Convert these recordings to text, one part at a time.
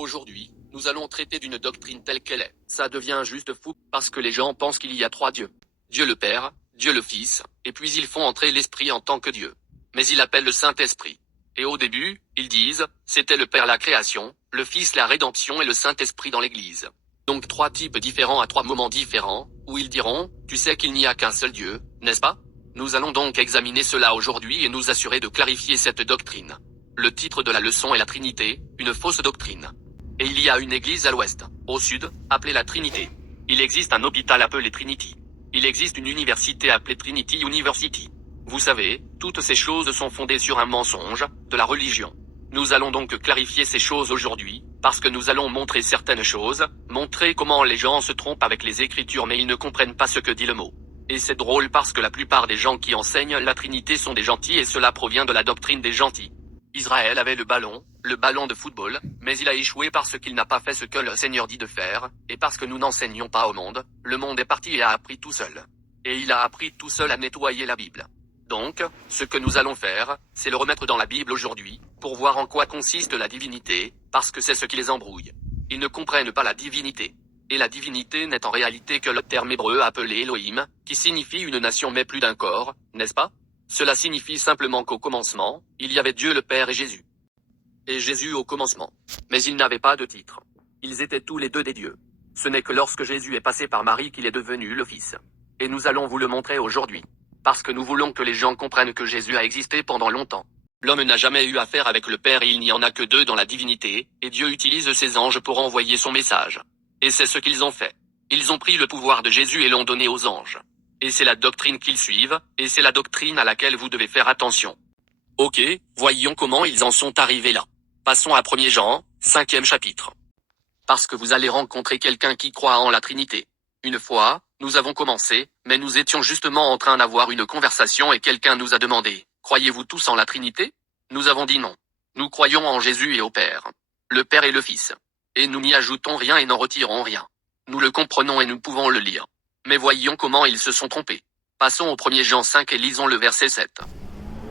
Aujourd'hui, nous allons traiter d'une doctrine telle qu'elle est. Ça devient juste fou, parce que les gens pensent qu'il y a trois dieux. Dieu le Père, Dieu le Fils, et puis ils font entrer l'Esprit en tant que Dieu. Mais ils l'appellent le Saint-Esprit. Et au début, ils disent, c'était le Père la création, le Fils la rédemption et le Saint-Esprit dans l'Église. Donc trois types différents à trois moments différents, où ils diront, tu sais qu'il n'y a qu'un seul Dieu, n'est-ce pas? Nous allons donc examiner cela aujourd'hui et nous assurer de clarifier cette doctrine. Le titre de la leçon est la Trinité, une fausse doctrine. Et il y a une église à l'ouest, au sud, appelée la Trinité. Il existe un hôpital appelé Trinity. Il existe une université appelée Trinity University. Vous savez, toutes ces choses sont fondées sur un mensonge, de la religion. Nous allons donc clarifier ces choses aujourd'hui, parce que nous allons montrer certaines choses, montrer comment les gens se trompent avec les Écritures mais ils ne comprennent pas ce que dit le mot. Et c'est drôle parce que la plupart des gens qui enseignent la Trinité sont des gentils et cela provient de la doctrine des gentils. Israël avait le ballon de football, mais il a échoué parce qu'il n'a pas fait ce que le Seigneur dit de faire, et parce que nous n'enseignons pas au monde, le monde est parti et a appris tout seul. Et il a appris tout seul à nettoyer la Bible. Donc, ce que nous allons faire, c'est le remettre dans la Bible aujourd'hui, pour voir en quoi consiste la divinité, parce que c'est ce qui les embrouille. Ils ne comprennent pas la divinité. Et la divinité n'est en réalité que le terme hébreu appelé Elohim, qui signifie une nation mais plus d'un corps, n'est-ce pas? Cela signifie simplement qu'au commencement, il y avait Dieu le Père et Jésus. Et Jésus au commencement. Mais ils n'avaient pas de titre. Ils étaient tous les deux des dieux. Ce n'est que lorsque Jésus est passé par Marie qu'il est devenu le Fils. Et nous allons vous le montrer aujourd'hui. Parce que nous voulons que les gens comprennent que Jésus a existé pendant longtemps. L'homme n'a jamais eu affaire avec le Père et il n'y en a que deux dans la divinité, et Dieu utilise ses anges pour envoyer son message. Et c'est ce qu'ils ont fait. Ils ont pris le pouvoir de Jésus et l'ont donné aux anges. Et c'est la doctrine qu'ils suivent, et c'est la doctrine à laquelle vous devez faire attention. Ok, voyons comment ils en sont arrivés là. Passons à 1er Jean, 5e chapitre. Parce que vous allez rencontrer quelqu'un qui croit en la Trinité. Une fois, nous avons commencé, mais nous étions justement en train d'avoir une conversation et quelqu'un nous a demandé, croyez-vous tous en la Trinité? Nous avons dit non. Nous croyons en Jésus et au Père. Le Père et le Fils. Et nous n'y ajoutons rien et n'en retirons rien. Nous le comprenons et nous pouvons le lire. Mais voyons comment ils se sont trompés. Passons au 1er Jean 5 et lisons le verset 7.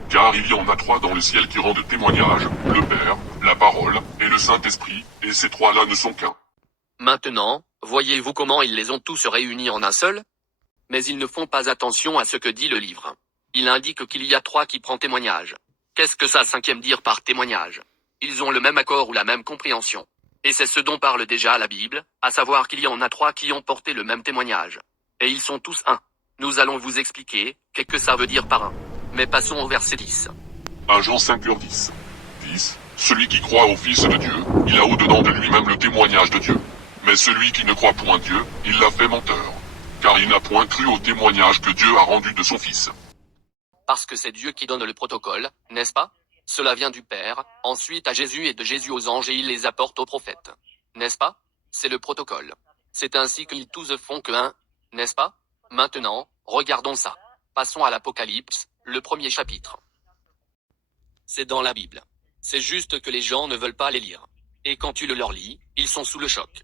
Car il y en a trois dans le ciel qui rendent témoignage, le Père, la Parole et le Saint-Esprit, et ces trois-là ne sont qu'un. Maintenant, voyez-vous comment ils les ont tous réunis en un seul? Mais ils ne font pas attention à ce que dit le livre. Il indique qu'il y a trois qui prennent témoignage. Qu'est-ce que ça cinquième dire par témoignage? Ils ont le même accord ou la même compréhension. Et c'est ce dont parle déjà la Bible, à savoir qu'il y en a trois qui ont porté le même témoignage. Et ils sont tous un. Nous allons vous expliquer, qu'est-ce que ça veut dire par un. Mais passons au verset 10. 1 Jean 5, 10. 10. Celui qui croit au Fils de Dieu, il a au-dedans de lui-même le témoignage de Dieu. Mais celui qui ne croit point Dieu, il l'a fait menteur. Car il n'a point cru au témoignage que Dieu a rendu de son Fils. Parce que c'est Dieu qui donne le protocole, n'est-ce pas? Cela vient du Père, ensuite à Jésus et de Jésus aux anges et il les apporte aux prophètes. N'est-ce pas? C'est le protocole. C'est ainsi qu'ils tous font que un, n'est-ce pas? Maintenant, regardons ça. Passons à l'Apocalypse, le 1er chapitre. C'est dans la Bible. C'est juste que les gens ne veulent pas les lire. Et quand tu le leur lis, ils sont sous le choc.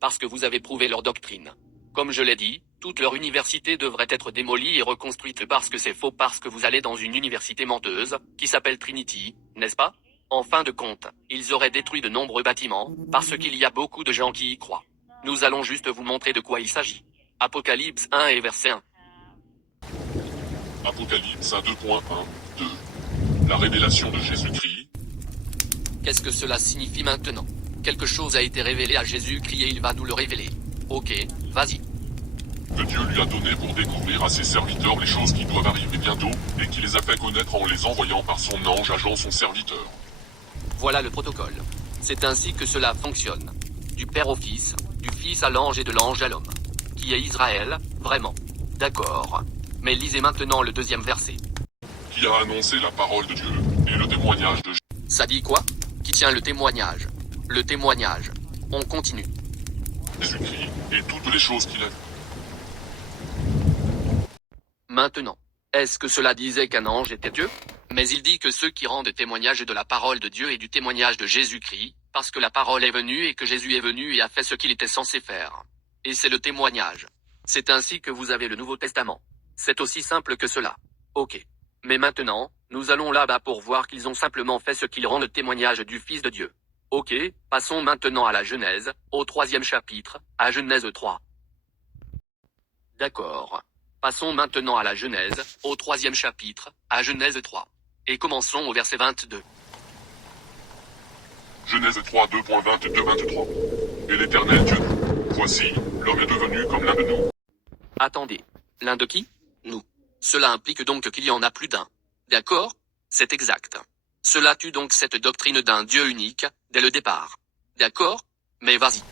Parce que vous avez prouvé leur doctrine. Comme je l'ai dit, toute leur université devrait être démolie et reconstruite parce que c'est faux parce que vous allez dans une université menteuse, qui s'appelle Trinity, n'est-ce pas? En fin de compte, ils auraient détruit de nombreux bâtiments, parce qu'il y a beaucoup de gens qui y croient. Nous allons juste vous montrer de quoi il s'agit. Apocalypse 1 et verset 1. Apocalypse 1, 2.1, 2. La révélation de Jésus-Christ. Qu'est-ce que cela signifie maintenant? Quelque chose a été révélé à Jésus-Christ et il va nous le révéler. Ok, vas-y. Que Dieu lui a donné pour découvrir à ses serviteurs les choses qui doivent arriver bientôt, et qui les a fait connaître en les envoyant par son ange à Jean son serviteur. Voilà le protocole. C'est ainsi que cela fonctionne. Du Père au Fils, du Fils à l'ange et de l'ange à l'homme. Qui est Israël, vraiment. D'accord. Mais lisez maintenant le 2e verset. Qui a annoncé la parole de Dieu, et le témoignage de Ça dit quoi? Qui tient le témoignage? Le témoignage. On continue. Jésus-Christ, et toutes les choses qu'il a vues. Maintenant. Est-ce que cela disait qu'un ange était Dieu? Mais il dit que ceux qui rendent témoignage de la parole de Dieu et du témoignage de Jésus-Christ, parce que la parole est venue et que Jésus est venu et a fait ce qu'il était censé faire. Et c'est le témoignage. C'est ainsi que vous avez le Nouveau Testament. C'est aussi simple que cela. Ok. Mais maintenant, nous allons là-bas pour voir qu'ils ont simplement fait ce qu'ils rendent témoignage du Fils de Dieu. Ok, passons maintenant à la Genèse, au 3e chapitre, à Genèse 3. D'accord. Passons maintenant à la Genèse, au 3e chapitre, à Genèse 3. Et commençons au verset 22. Genèse 3, 2.22-23. Et l'Éternel Dieu dit, voici, l'homme est devenu comme l'un de nous. Attendez. L'un de qui? Nous. Cela implique donc qu'il y en a plus d'un. D'accord? C'est exact. Cela tue donc cette doctrine d'un Dieu unique, dès le départ. D'accord? Mais vas-y.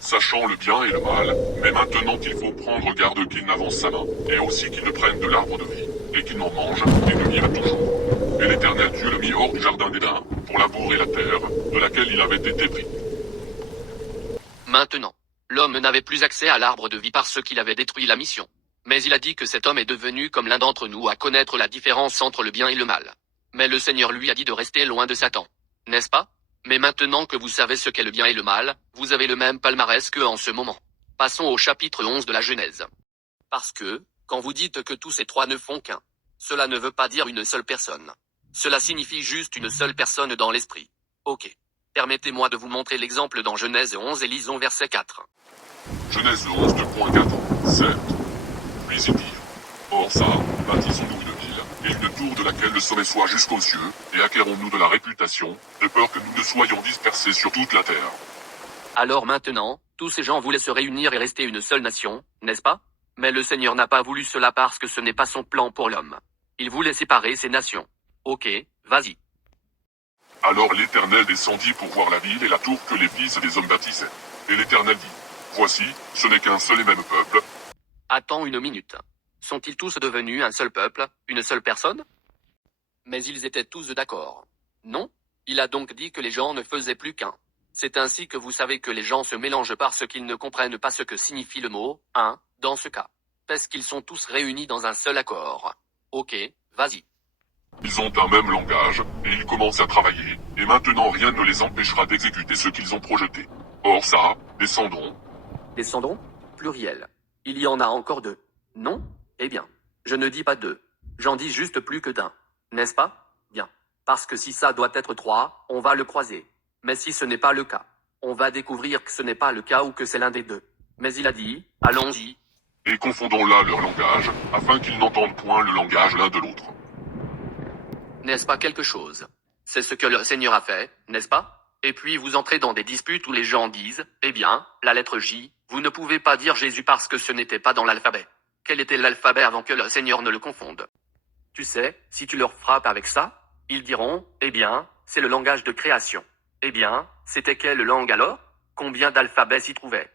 Sachant le bien et le mal, mais maintenant qu'il faut prendre garde qu'il n'avance sa main, et aussi qu'il ne prenne de l'arbre de vie, et qu'il n'en mange, et ne vivra toujours. Et l'Éternel Dieu le mit hors du jardin d'Éden, pour labourer la terre, de laquelle il avait été pris. Maintenant, l'homme n'avait plus accès à l'arbre de vie parce qu'il avait détruit la mission. Mais il a dit que cet homme est devenu comme l'un d'entre nous à connaître la différence entre le bien et le mal. Mais le Seigneur lui a dit de rester loin de Satan. N'est-ce pas? Mais maintenant que vous savez ce qu'est le bien et le mal, vous avez le même palmarès qu'en ce moment. Passons au chapitre 11 de la Genèse. Parce que, quand vous dites que tous ces trois ne font qu'un, cela ne veut pas dire une seule personne. Cela signifie juste une seule personne dans l'esprit. Ok. Permettez-moi de vous montrer l'exemple dans Genèse 11 et lisons verset 4. Genèse 11, 2.4, 7. Puis il dit, or ça, bâtissons-nous une ville, et une tour de laquelle le sommet soit jusqu'aux cieux, et acquérons-nous de la réputation, de peur que nous ne soyons dispersés sur toute la terre. Alors maintenant, tous ces gens voulaient se réunir et rester une seule nation, n'est-ce pas? Mais le Seigneur n'a pas voulu cela parce que ce n'est pas son plan pour l'homme. Il voulait séparer ces nations. Ok, vas-y. Alors l'Éternel descendit pour voir la ville et la tour que les fils des hommes bâtissaient. Et l'Éternel dit, voici, ce n'est qu'un seul et même peuple. Attends une minute. Sont-ils tous devenus un seul peuple, une seule personne? Mais ils étaient tous d'accord. Non? Il a donc dit que les gens ne faisaient plus qu'un. C'est ainsi que vous savez que les gens se mélangent parce qu'ils ne comprennent pas ce que signifie le mot « un » dans ce cas. Parce qu'ils sont tous réunis dans un seul accord. Ok, vas-y. Ils ont un même langage, et ils commencent à travailler, et maintenant rien ne les empêchera d'exécuter ce qu'ils ont projeté. Or ça, descendons. Descendons? Pluriel. Il y en a encore deux. Non? Eh bien, je ne dis pas deux. J'en dis juste plus que d'un. N'est-ce pas? Bien. Parce que si ça doit être trois, on va le croiser. Mais si ce n'est pas le cas, on va découvrir que ce n'est pas le cas ou que c'est l'un des deux. Mais il a dit, allons-y. Et confondons là leur langage, afin qu'ils n'entendent point le langage l'un de l'autre. N'est-ce pas quelque chose? C'est ce que le Seigneur a fait, n'est-ce pas? Et puis vous entrez dans des disputes où les gens disent, eh bien, la lettre J, vous ne pouvez pas dire Jésus parce que ce n'était pas dans l'alphabet. Quel était l'alphabet avant que le Seigneur ne le confonde? Tu sais, si tu leur frappes avec ça, ils diront, eh bien, c'est le langage de création. Eh bien, c'était quelle langue alors? Combien d'alphabets s'y trouvait?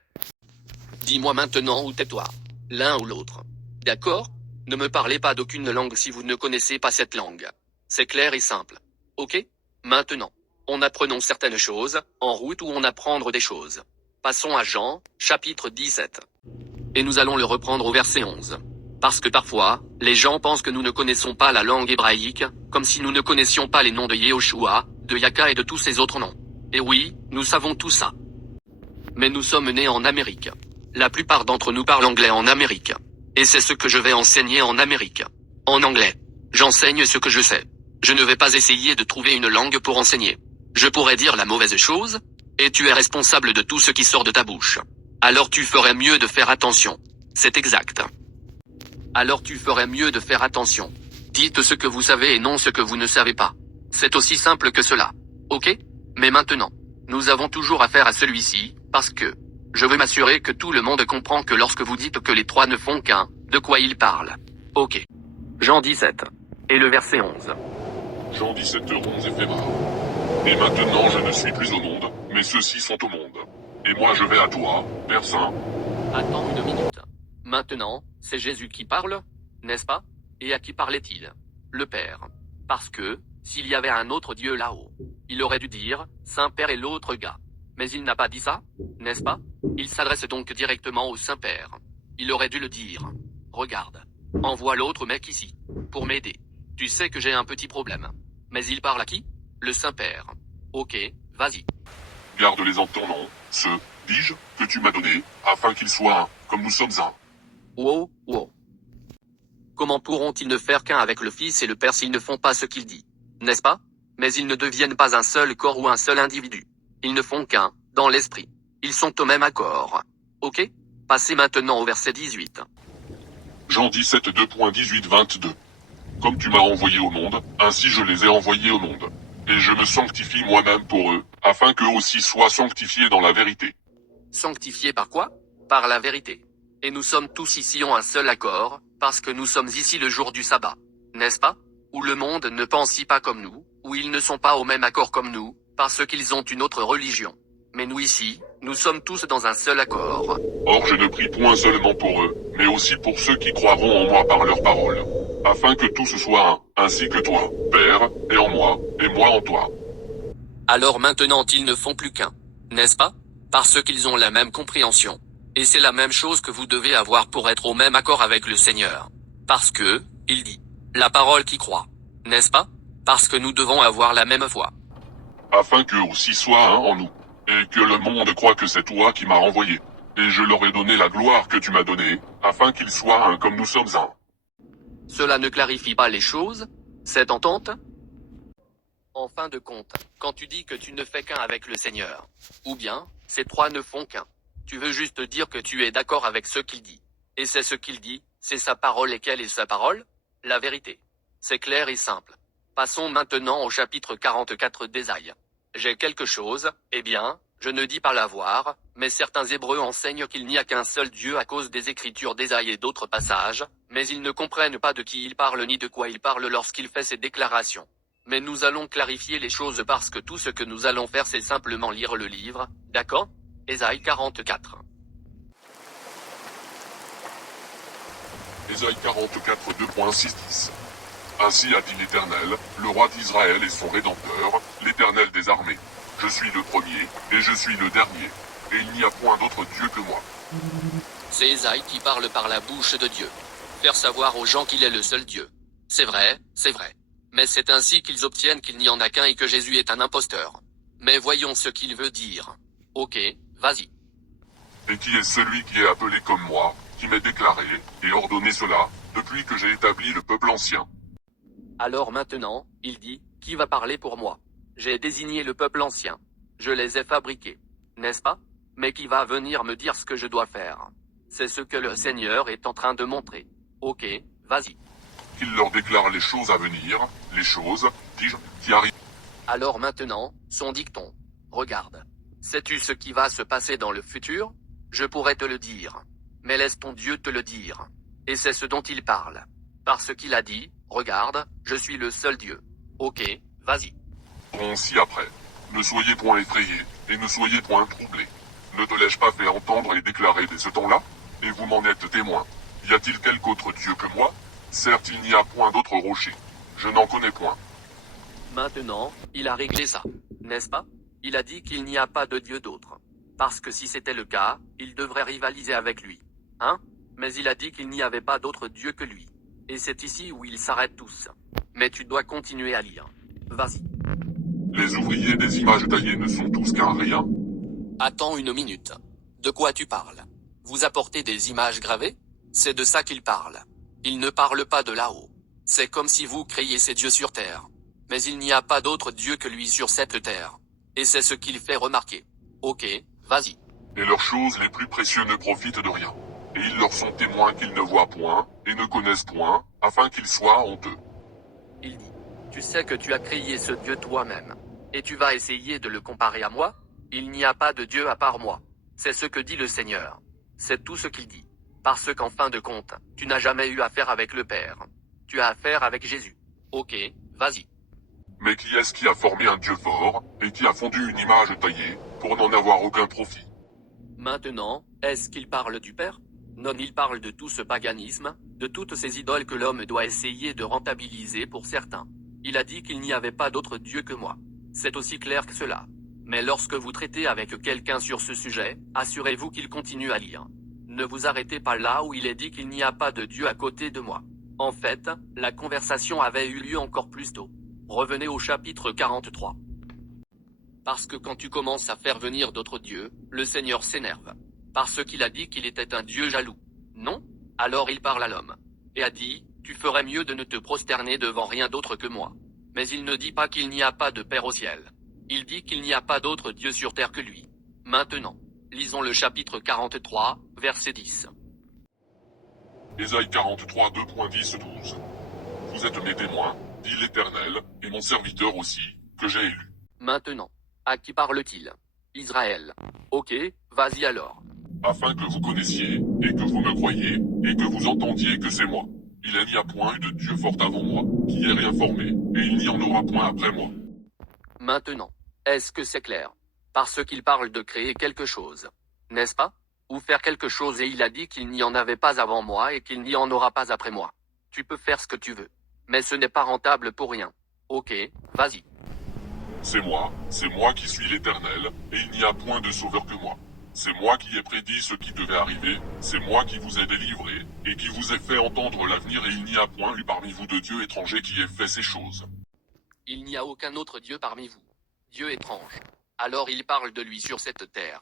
Dis-moi maintenant ou tais-toi. L'un ou l'autre. D'accord? Ne me parlez pas d'aucune langue si vous ne connaissez pas cette langue. C'est clair et simple. Ok? Maintenant, on apprenons certaines choses, en route ou on apprendre des choses. Passons à Jean, chapitre 17. Et nous allons le reprendre au verset 11. Parce que parfois, les gens pensent que nous ne connaissons pas la langue hébraïque, comme si nous ne connaissions pas les noms de Yehoshua, de Yaka et de tous ces autres noms. Et oui, nous savons tout ça. Mais nous sommes nés en Amérique. La plupart d'entre nous parlent anglais en Amérique. Et c'est ce que je vais enseigner en Amérique. En anglais. J'enseigne ce que je sais. Je ne vais pas essayer de trouver une langue pour enseigner. Je pourrais dire la mauvaise chose, et tu es responsable de tout ce qui sort de ta bouche. Alors tu ferais mieux de faire attention. C'est exact. Alors tu ferais mieux de faire attention. Dites ce que vous savez et non ce que vous ne savez pas. C'est aussi simple que cela. Ok? Mais maintenant, nous avons toujours affaire à celui-ci, parce que je veux m'assurer que tout le monde comprend que lorsque vous dites que les trois ne font qu'un, de quoi ils parlent. Ok. Jean 17. Et le verset 11. Jean 17, 11 éphémère. Et maintenant je ne suis plus au monde, mais ceux-ci sont au monde. Et moi je vais à toi, Père Saint. Attends une minute. Maintenant, c'est Jésus qui parle, n'est-ce pas? Et à qui parlait-il? Le Père. Parce que, s'il y avait un autre Dieu là-haut, il aurait dû dire, Saint-Père et l'autre gars. Mais il n'a pas dit ça, n'est-ce pas? Il s'adresse donc directement au Saint-Père. Il aurait dû le dire. Regarde. Envoie l'autre mec ici. Pour m'aider. Tu sais que j'ai un petit problème. Mais il parle à qui? Le Saint-Père. Ok, vas-y. Garde-les en ton nom, ceux, dis-je, que tu m'as donnés, afin qu'ils soient un, comme nous sommes un. Wow, wow. Comment pourront-ils ne faire qu'un avec le Fils et le Père s'ils ne font pas ce qu'il dit? N'est-ce pas? Mais ils ne deviennent pas un seul corps ou un seul individu. Ils ne font qu'un, dans l'esprit. Ils sont au même accord. Ok? Passez maintenant au verset 18. Jean 17 2.18-22. Comme tu m'as envoyé au monde, ainsi je les ai envoyés au monde. Et je me sanctifie moi-même pour eux, afin qu'eux aussi soient sanctifiés dans la vérité. Sanctifiés par quoi? Par la vérité. Et nous sommes tous ici en un seul accord, parce que nous sommes ici le jour du sabbat. N'est-ce pas? Où le monde ne pense pas comme nous, où ils ne sont pas au même accord comme nous, parce qu'ils ont une autre religion. Mais nous ici, nous sommes tous dans un seul accord. Or je ne prie point seulement pour eux, mais aussi pour ceux qui croiront en moi par leur parole, afin que tous soient un, ainsi que toi, Père, et moi en toi. Alors maintenant ils ne font plus qu'un. N'est-ce pas? Parce qu'ils ont la même compréhension. Et c'est la même chose que vous devez avoir pour être au même accord avec le Seigneur. Parce que, il dit, la parole qui croit. N'est-ce pas? Parce que nous devons avoir la même foi. Afin qu'eux aussi soient un en nous, et que le monde croit que c'est toi qui m'as envoyé. Et je leur ai donné la gloire que tu m'as donnée, afin qu'ils soient un comme nous sommes un. Cela ne clarifie pas les choses, cette entente? En fin de compte, quand tu dis que tu ne fais qu'un avec le Seigneur, ou bien, ces trois ne font qu'un, tu veux juste dire que tu es d'accord avec ce qu'il dit. Et c'est ce qu'il dit, c'est sa parole et quelle est sa parole? La vérité. C'est clair et simple. Passons maintenant au chapitre 44 d'Ésaïe. J'ai quelque chose, eh bien, je ne dis pas l'avoir, mais certains Hébreux enseignent qu'il n'y a qu'un seul Dieu à cause des écritures d'Ésaïe et d'autres passages, mais ils ne comprennent pas de qui il parle ni de quoi il parle lorsqu'il fait ces déclarations. Mais nous allons clarifier les choses parce que tout ce que nous allons faire c'est simplement lire le livre, d'accord? Ésaïe 44. Ésaïe 44 2.6-10. Ainsi a dit l'Éternel, le roi d'Israël et son Rédempteur, l'Éternel des armées. Je suis le premier, et je suis le dernier, et il n'y a point d'autre Dieu que moi. C'est Ésaïe qui parle par la bouche de Dieu. Faire savoir aux gens qu'il est le seul Dieu. C'est vrai, c'est vrai. Mais c'est ainsi qu'ils obtiennent qu'il n'y en a qu'un et que Jésus est un imposteur. Mais voyons ce qu'il veut dire. Ok, vas-y. Et qui est celui qui est appelé comme moi, qui m'est déclaré, et ordonné cela, depuis que j'ai établi le peuple ancien? Alors maintenant, il dit, qui va parler pour moi? J'ai désigné le peuple ancien. Je les ai fabriqués. N'est-ce pas? Mais qui va venir me dire ce que je dois faire? C'est ce que le Seigneur est en train de montrer. Ok, vas-y. Qu'il leur déclare les choses à venir, les choses, dis-je, qui arrivent. Alors maintenant, son dicton. Regarde. Sais-tu ce qui va se passer dans le futur? Je pourrais te le dire. Mais laisse ton Dieu te le dire. Et c'est ce dont il parle. Parce qu'il a dit, regarde, je suis le seul Dieu. Ok, vas-y. Ci après. Ne soyez point effrayés, et ne soyez point troublés. Ne te l'ai-je pas fait entendre et déclarer dès ce temps-là? Et vous m'en êtes témoin. Y a-t-il quelque autre Dieu que moi? Certes, il n'y a point d'autre rocher. Je n'en connais point. Maintenant, il a réglé ça. N'est-ce pas? Il a dit qu'il n'y a pas de Dieu d'autre. Parce que si c'était le cas, il devrait rivaliser avec lui. Hein? Mais il a dit qu'il n'y avait pas d'autre Dieu que lui. Et c'est ici où ils s'arrêtent tous. Mais tu dois continuer à lire. Vas-y. Les ouvriers des images taillées ne sont tous qu'un rien. Attends une minute. De quoi tu parles? Vous apportez des images gravées? C'est de ça qu'il parle. Il ne parle pas de là-haut. C'est comme si vous créiez ces dieux sur terre. Mais il n'y a pas d'autre Dieu que lui sur cette terre. Et c'est ce qu'il fait remarquer. Ok, vas-y. Et leurs choses les plus précieuses ne profitent de rien. Et ils leur sont témoins qu'ils ne voient point, et ne connaissent point, afin qu'ils soient honteux. Il dit, tu sais que tu as créé ce Dieu toi-même. Et tu vas essayer de le comparer à moi? Il n'y a pas de Dieu à part moi. C'est ce que dit le Seigneur. C'est tout ce qu'il dit. Parce qu'en fin de compte, tu n'as jamais eu affaire avec le Père. Tu as affaire avec Jésus. Ok, vas-y. Mais qui est-ce qui a formé un Dieu fort, et qui a fondu une image taillée, pour n'en avoir aucun profit? Maintenant, est-ce qu'il parle du Père? Non, il parle de tout ce paganisme, de toutes ces idoles que l'homme doit essayer de rentabiliser pour certains. Il a dit qu'il n'y avait pas d'autre Dieu que moi. C'est aussi clair que cela. Mais lorsque vous traitez avec quelqu'un sur ce sujet, assurez-vous qu'il continue à lire. Ne vous arrêtez pas là où il est dit qu'il n'y a pas de Dieu à côté de moi. En fait, la conversation avait eu lieu encore plus tôt. Revenez au chapitre 43. Parce que quand tu commences à faire venir d'autres dieux, le Seigneur s'énerve. Parce qu'il a dit qu'il était un Dieu jaloux. Non? Alors il parle à l'homme. Et a dit, tu ferais mieux de ne te prosterner devant rien d'autre que moi. Mais il ne dit pas qu'il n'y a pas de Père au ciel. Il dit qu'il n'y a pas d'autre Dieu sur terre que lui. Maintenant, lisons le chapitre 43, verset 10. Ésaïe 43, 2.10-12. Vous êtes mes témoins, dit l'Éternel, et mon serviteur aussi, que j'ai élu. Maintenant, à qui parle-t-il? Israël. Ok, vas-y alors. Afin que vous connaissiez, et que vous me croyiez, et que vous entendiez que c'est moi. Il n'y a point eu de Dieu fort avant moi, qui ait rien formé, et il n'y en aura point après moi. Maintenant, est-ce que c'est clair? Parce qu'il parle de créer quelque chose. N'est-ce pas? Ou faire quelque chose et il a dit qu'il n'y en avait pas avant moi et qu'il n'y en aura pas après moi. Tu peux faire ce que tu veux. Mais ce n'est pas rentable pour rien. Ok, vas-y. C'est moi qui suis l'Éternel, et il n'y a point de sauveur que moi. C'est moi qui ai prédit ce qui devait arriver, c'est moi qui vous ai délivré, et qui vous ai fait entendre l'avenir et il n'y a point eu parmi vous de Dieu étranger qui ait fait ces choses. Il n'y a aucun autre Dieu parmi vous. Dieu étrange. Alors il parle de lui sur cette terre.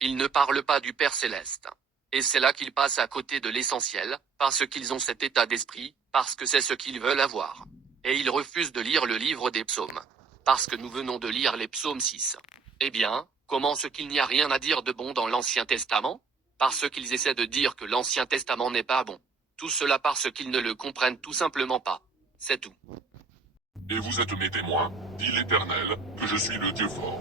Il ne parle pas du Père céleste. Et c'est là qu'ils passent à côté de l'essentiel, parce qu'ils ont cet état d'esprit, parce que c'est ce qu'ils veulent avoir. Et ils refusent de lire le livre des psaumes. Parce que nous venons de lire les psaumes 6. Eh bien, comment ce qu'il n'y a rien à dire de bon dans l'Ancien Testament? Parce qu'ils essaient de dire que l'Ancien Testament n'est pas bon. Tout cela parce qu'ils ne le comprennent tout simplement pas. C'est tout. Et vous êtes mes témoins, dit l'Éternel, que je suis le Dieu fort.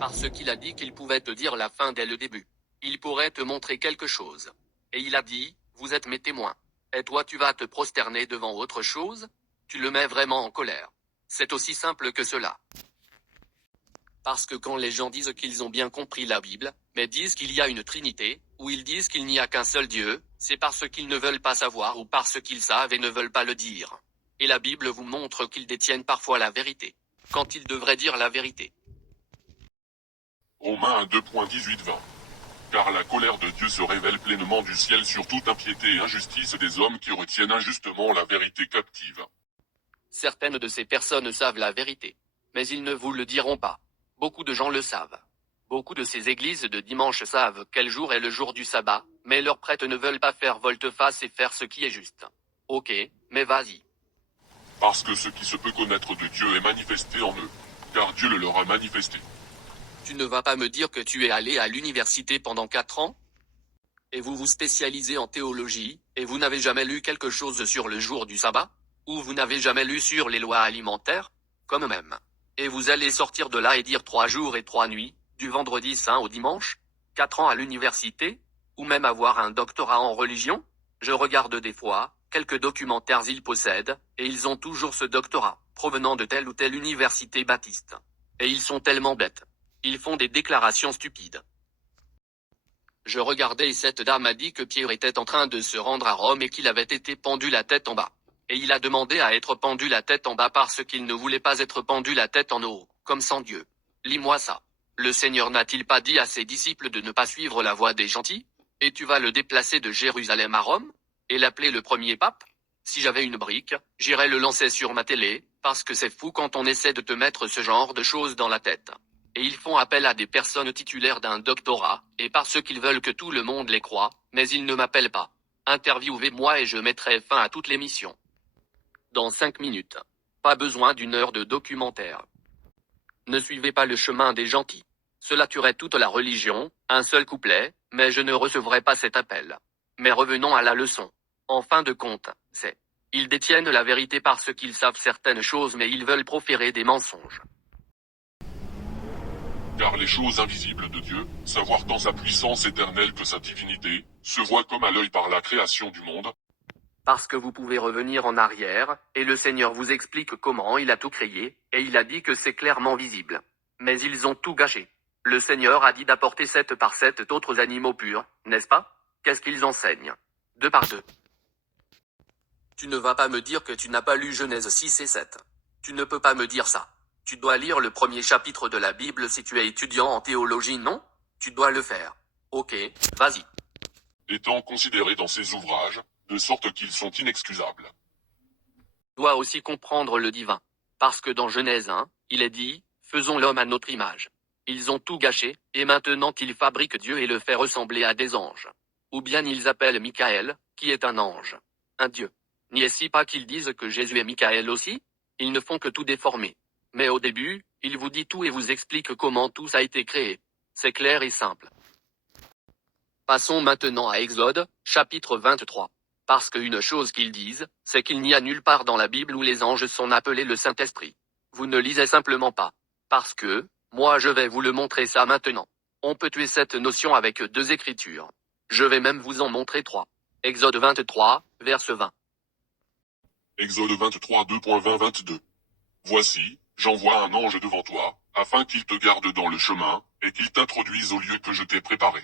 Parce qu'il a dit qu'il pouvait te dire la fin dès le début. Il pourrait te montrer quelque chose. Et il a dit, vous êtes mes témoins. Et toi tu vas te prosterner devant autre chose? Tu le mets vraiment en colère. C'est aussi simple que cela. Parce que quand les gens disent qu'ils ont bien compris la Bible, mais disent qu'il y a une Trinité, ou ils disent qu'il n'y a qu'un seul Dieu, c'est parce qu'ils ne veulent pas savoir ou parce qu'ils savent et ne veulent pas le dire. Et la Bible vous montre qu'ils détiennent parfois la vérité, quand ils devraient dire la vérité. Romains 2.18-20. Car la colère de Dieu se révèle pleinement du ciel sur toute impiété et injustice des hommes qui retiennent injustement la vérité captive. Certaines de ces personnes savent la vérité, mais ils ne vous le diront pas. Beaucoup de gens le savent. Beaucoup de ces églises de dimanche savent quel jour est le jour du sabbat, mais leurs prêtres ne veulent pas faire volte-face et faire ce qui est juste. Ok, mais vas-y. Parce que ce qui se peut connaître de Dieu est manifesté en eux, car Dieu le leur a manifesté. Tu ne vas pas me dire que tu es allé à l'université pendant 4 ans? Et vous vous spécialisez en théologie, et vous n'avez jamais lu quelque chose sur le jour du sabbat? Ou vous n'avez jamais lu sur les lois alimentaires? Comme même. Et vous allez sortir de là et dire 3 jours et 3 nuits, du vendredi saint au dimanche? 4 ans à l'université? Ou même avoir un doctorat en religion? Je regarde des fois, quelques documentaires ils possèdent, et ils ont toujours ce doctorat, provenant de telle ou telle université baptiste. Et ils sont tellement bêtes. Ils font des déclarations stupides. Je regardais et cette dame a dit que Pierre était en train de se rendre à Rome et qu'il avait été pendu la tête en bas. Et il a demandé à être pendu la tête en bas parce qu'il ne voulait pas être pendu la tête en haut, comme sans Dieu. Lis-moi ça. Le Seigneur n'a-t-il pas dit à ses disciples de ne pas suivre la voie des gentils? Et tu vas le déplacer de Jérusalem à Rome? Et l'appeler le premier pape? Si j'avais une brique, j'irais le lancer sur ma télé, parce que c'est fou quand on essaie de te mettre ce genre de choses dans la tête. Et ils font appel à des personnes titulaires d'un doctorat, et parce qu'ils veulent que tout le monde les croie, mais ils ne m'appellent pas. Interviewez-moi et je mettrai fin à toute l'émission. Dans 5 minutes. Pas besoin d'1 heure de documentaire. Ne suivez pas le chemin des gentils. Cela tuerait toute la religion, un seul couplet, mais je ne recevrai pas cet appel. Mais revenons à la leçon. En fin de compte, c'est. Ils détiennent la vérité parce qu'ils savent certaines choses mais ils veulent proférer des mensonges. Car les choses invisibles de Dieu, savoir tant sa puissance éternelle que sa divinité, se voient comme à l'œil par la création du monde. Parce que vous pouvez revenir en arrière, et le Seigneur vous explique comment il a tout créé, et il a dit que c'est clairement visible. Mais ils ont tout gâché. Le Seigneur a dit d'apporter 7 par 7 d'autres animaux purs, n'est-ce pas? Qu'est-ce qu'ils enseignent? 2 par 2. Tu ne vas pas me dire que tu n'as pas lu Genèse 6 et 7. Tu ne peux pas me dire ça. Tu dois lire le premier chapitre de la Bible si tu es étudiant en théologie, non? Tu dois le faire. Ok, vas-y. Étant considérés dans ces ouvrages, de sorte qu'ils sont inexcusables. Tu dois aussi comprendre le divin. Parce que dans Genèse 1, il est dit, faisons l'homme à notre image. Ils ont tout gâché, et maintenant ils fabriquent Dieu et le fait ressembler à des anges. Ou bien ils appellent Michael, qui est un ange. Un dieu. N'y est-ce pas qu'ils disent que Jésus est Michael aussi? Ils ne font que tout déformer. Mais au début, il vous dit tout et vous explique comment tout ça a été créé. C'est clair et simple. Passons maintenant à Exode, chapitre 23. Parce qu'une chose qu'ils disent, c'est qu'il n'y a nulle part dans la Bible où les anges sont appelés le Saint-Esprit. Vous ne lisez simplement pas. Parce que, moi je vais vous le montrer ça maintenant. On peut tuer cette notion avec 2 écritures. Je vais même vous en montrer 3. Exode 23, verset 20. Exode 23 2.20-22. Voici, j'envoie un ange devant toi, afin qu'il te garde dans le chemin, et qu'il t'introduise au lieu que je t'ai préparé.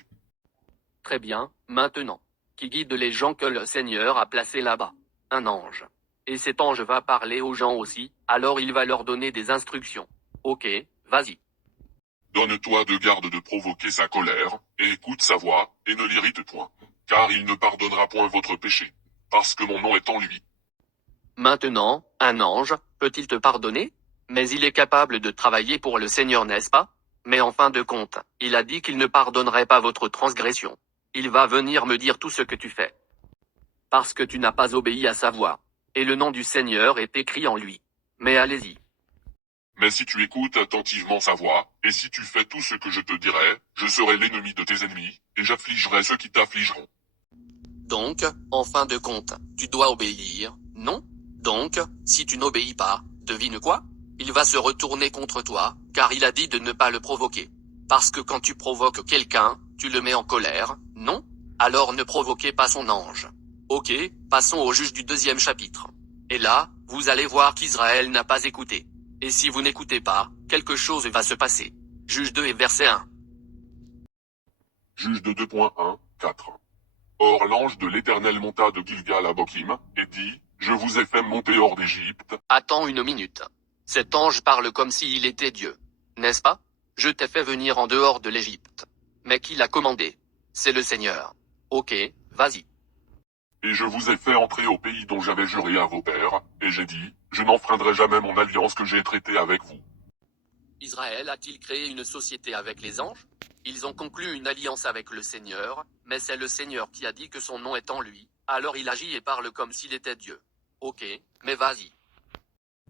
Très bien, maintenant. Qui guide les gens que le Seigneur a placés là-bas? Un ange. Et cet ange va parler aux gens aussi, alors il va leur donner des instructions. Ok, vas-y. Donne-toi de garde de provoquer sa colère, et écoute sa voix, et ne l'irrite point. Car il ne pardonnera point votre péché. Parce que mon nom est en lui. Maintenant, un ange, peut-il te pardonner? Mais il est capable de travailler pour le Seigneur, n'est-ce pas? Mais en fin de compte, il a dit qu'il ne pardonnerait pas votre transgression. Il va venir me dire tout ce que tu fais. Parce que tu n'as pas obéi à sa voix. Et le nom du Seigneur est écrit en lui. Mais allez-y. Mais si tu écoutes attentivement sa voix, et si tu fais tout ce que je te dirai, je serai l'ennemi de tes ennemis, et j'affligerai ceux qui t'affligeront. Donc, en fin de compte, tu dois obéir, non? Donc, si tu n'obéis pas, devine quoi? Il va se retourner contre toi, car il a dit de ne pas le provoquer. Parce que quand tu provoques quelqu'un, tu le mets en colère, non? Alors ne provoquez pas son ange. Ok, passons au juge du 2e chapitre. Et là, vous allez voir qu'Israël n'a pas écouté. Et si vous n'écoutez pas, quelque chose va se passer. Juge 2 et verset 1. Juge de 2.1-4. Or l'ange de l'Éternel monta de Gilgal à Bokim, et dit, je vous ai fait monter hors d'Égypte. Attends une minute. Cet ange parle comme s'il était Dieu. N'est-ce pas? Je t'ai fait venir en dehors de l'Égypte. Mais qui l'a commandé? C'est le Seigneur. Ok, vas-y. Et je vous ai fait entrer au pays dont j'avais juré à vos pères, et j'ai dit, je n'enfreindrai jamais mon alliance que j'ai traitée avec vous. Israël a-t-il créé une société avec les anges? Ils ont conclu une alliance avec le Seigneur, mais c'est le Seigneur qui a dit que son nom est en lui, alors il agit et parle comme s'il était Dieu. Ok, mais vas-y.